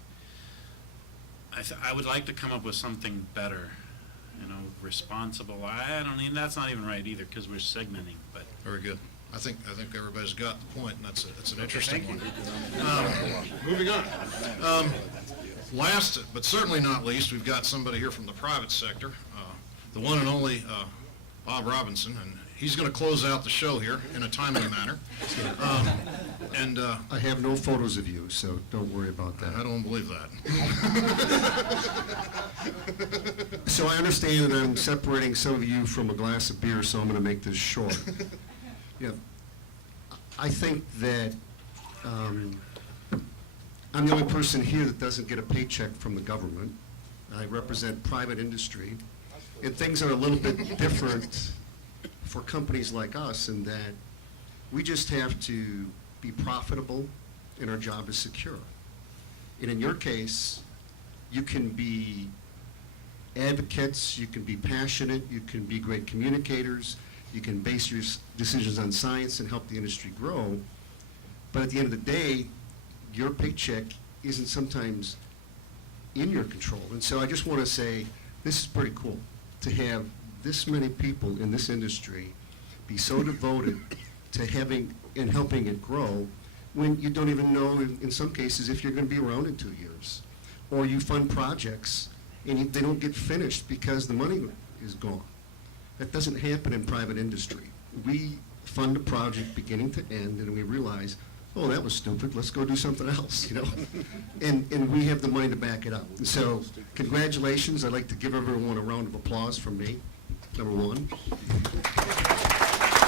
I would like to come up with something better, responsible. That's not even right either because we're segmenting, but. Very good. I think everybody's got the point, and that's an interesting one. Moving on. Last, but certainly not least, we've got somebody here from the private sector, the one and only Bob Robinson, and he's going to close out the show here in a timely manner. I have no photos of you, so don't worry about that. I don't believe that. So I understand that I'm separating some of you from a glass of beer, so I'm going to make this short. Yeah, I think that I'm the only person here that doesn't get a paycheck from the government. I represent private industry, and things are a little bit different for companies like us in that we just have to be profitable and our job is secure. And in your case, you can be advocates, you can be passionate, you can be great communicators, you can base your decisions on science and help the industry grow. But at the end of the day, your paycheck isn't sometimes in your control. And so I just want to say, this is pretty cool to have this many people in this industry be so devoted to having and helping it grow when you don't even know, in some cases, if you're going to be around in 2 years. Or you fund projects and they don't get finished because the money is gone. That doesn't happen in private industry. We fund a project beginning to end and we realize, oh, that was stupid, let's go do something else, And we have the money to back it up. And so, congratulations. I'd like to give everyone a round of applause from me, number one.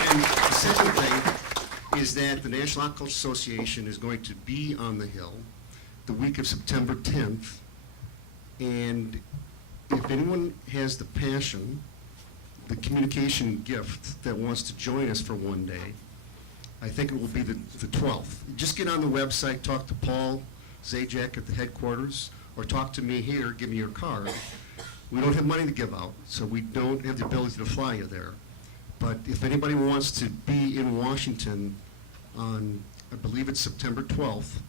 And the second thing is that the National Aquaculture Association is going to be on the Hill the week of September 10th. And if anyone has the passion, the communication gift that wants to join us for one day, I think it will be the 12th. Just get on the website, talk to Paul Zajac at the headquarters, or talk to me here, give me your card. We don't have money to give out, so we don't have the ability to fly you there. But if anybody wants to be in Washington on, I believe it's September 12th,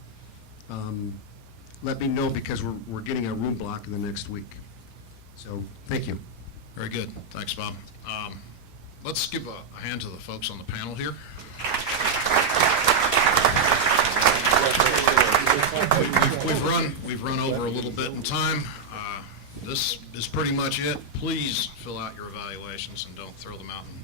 let me know, because we're getting a room block in the next week. So, thank you. Very good. Thanks, Bob. Let's give a hand to the folks on the panel here. We've run over a little bit in time. This is pretty much it. Please fill out your evaluations and don't throw them out in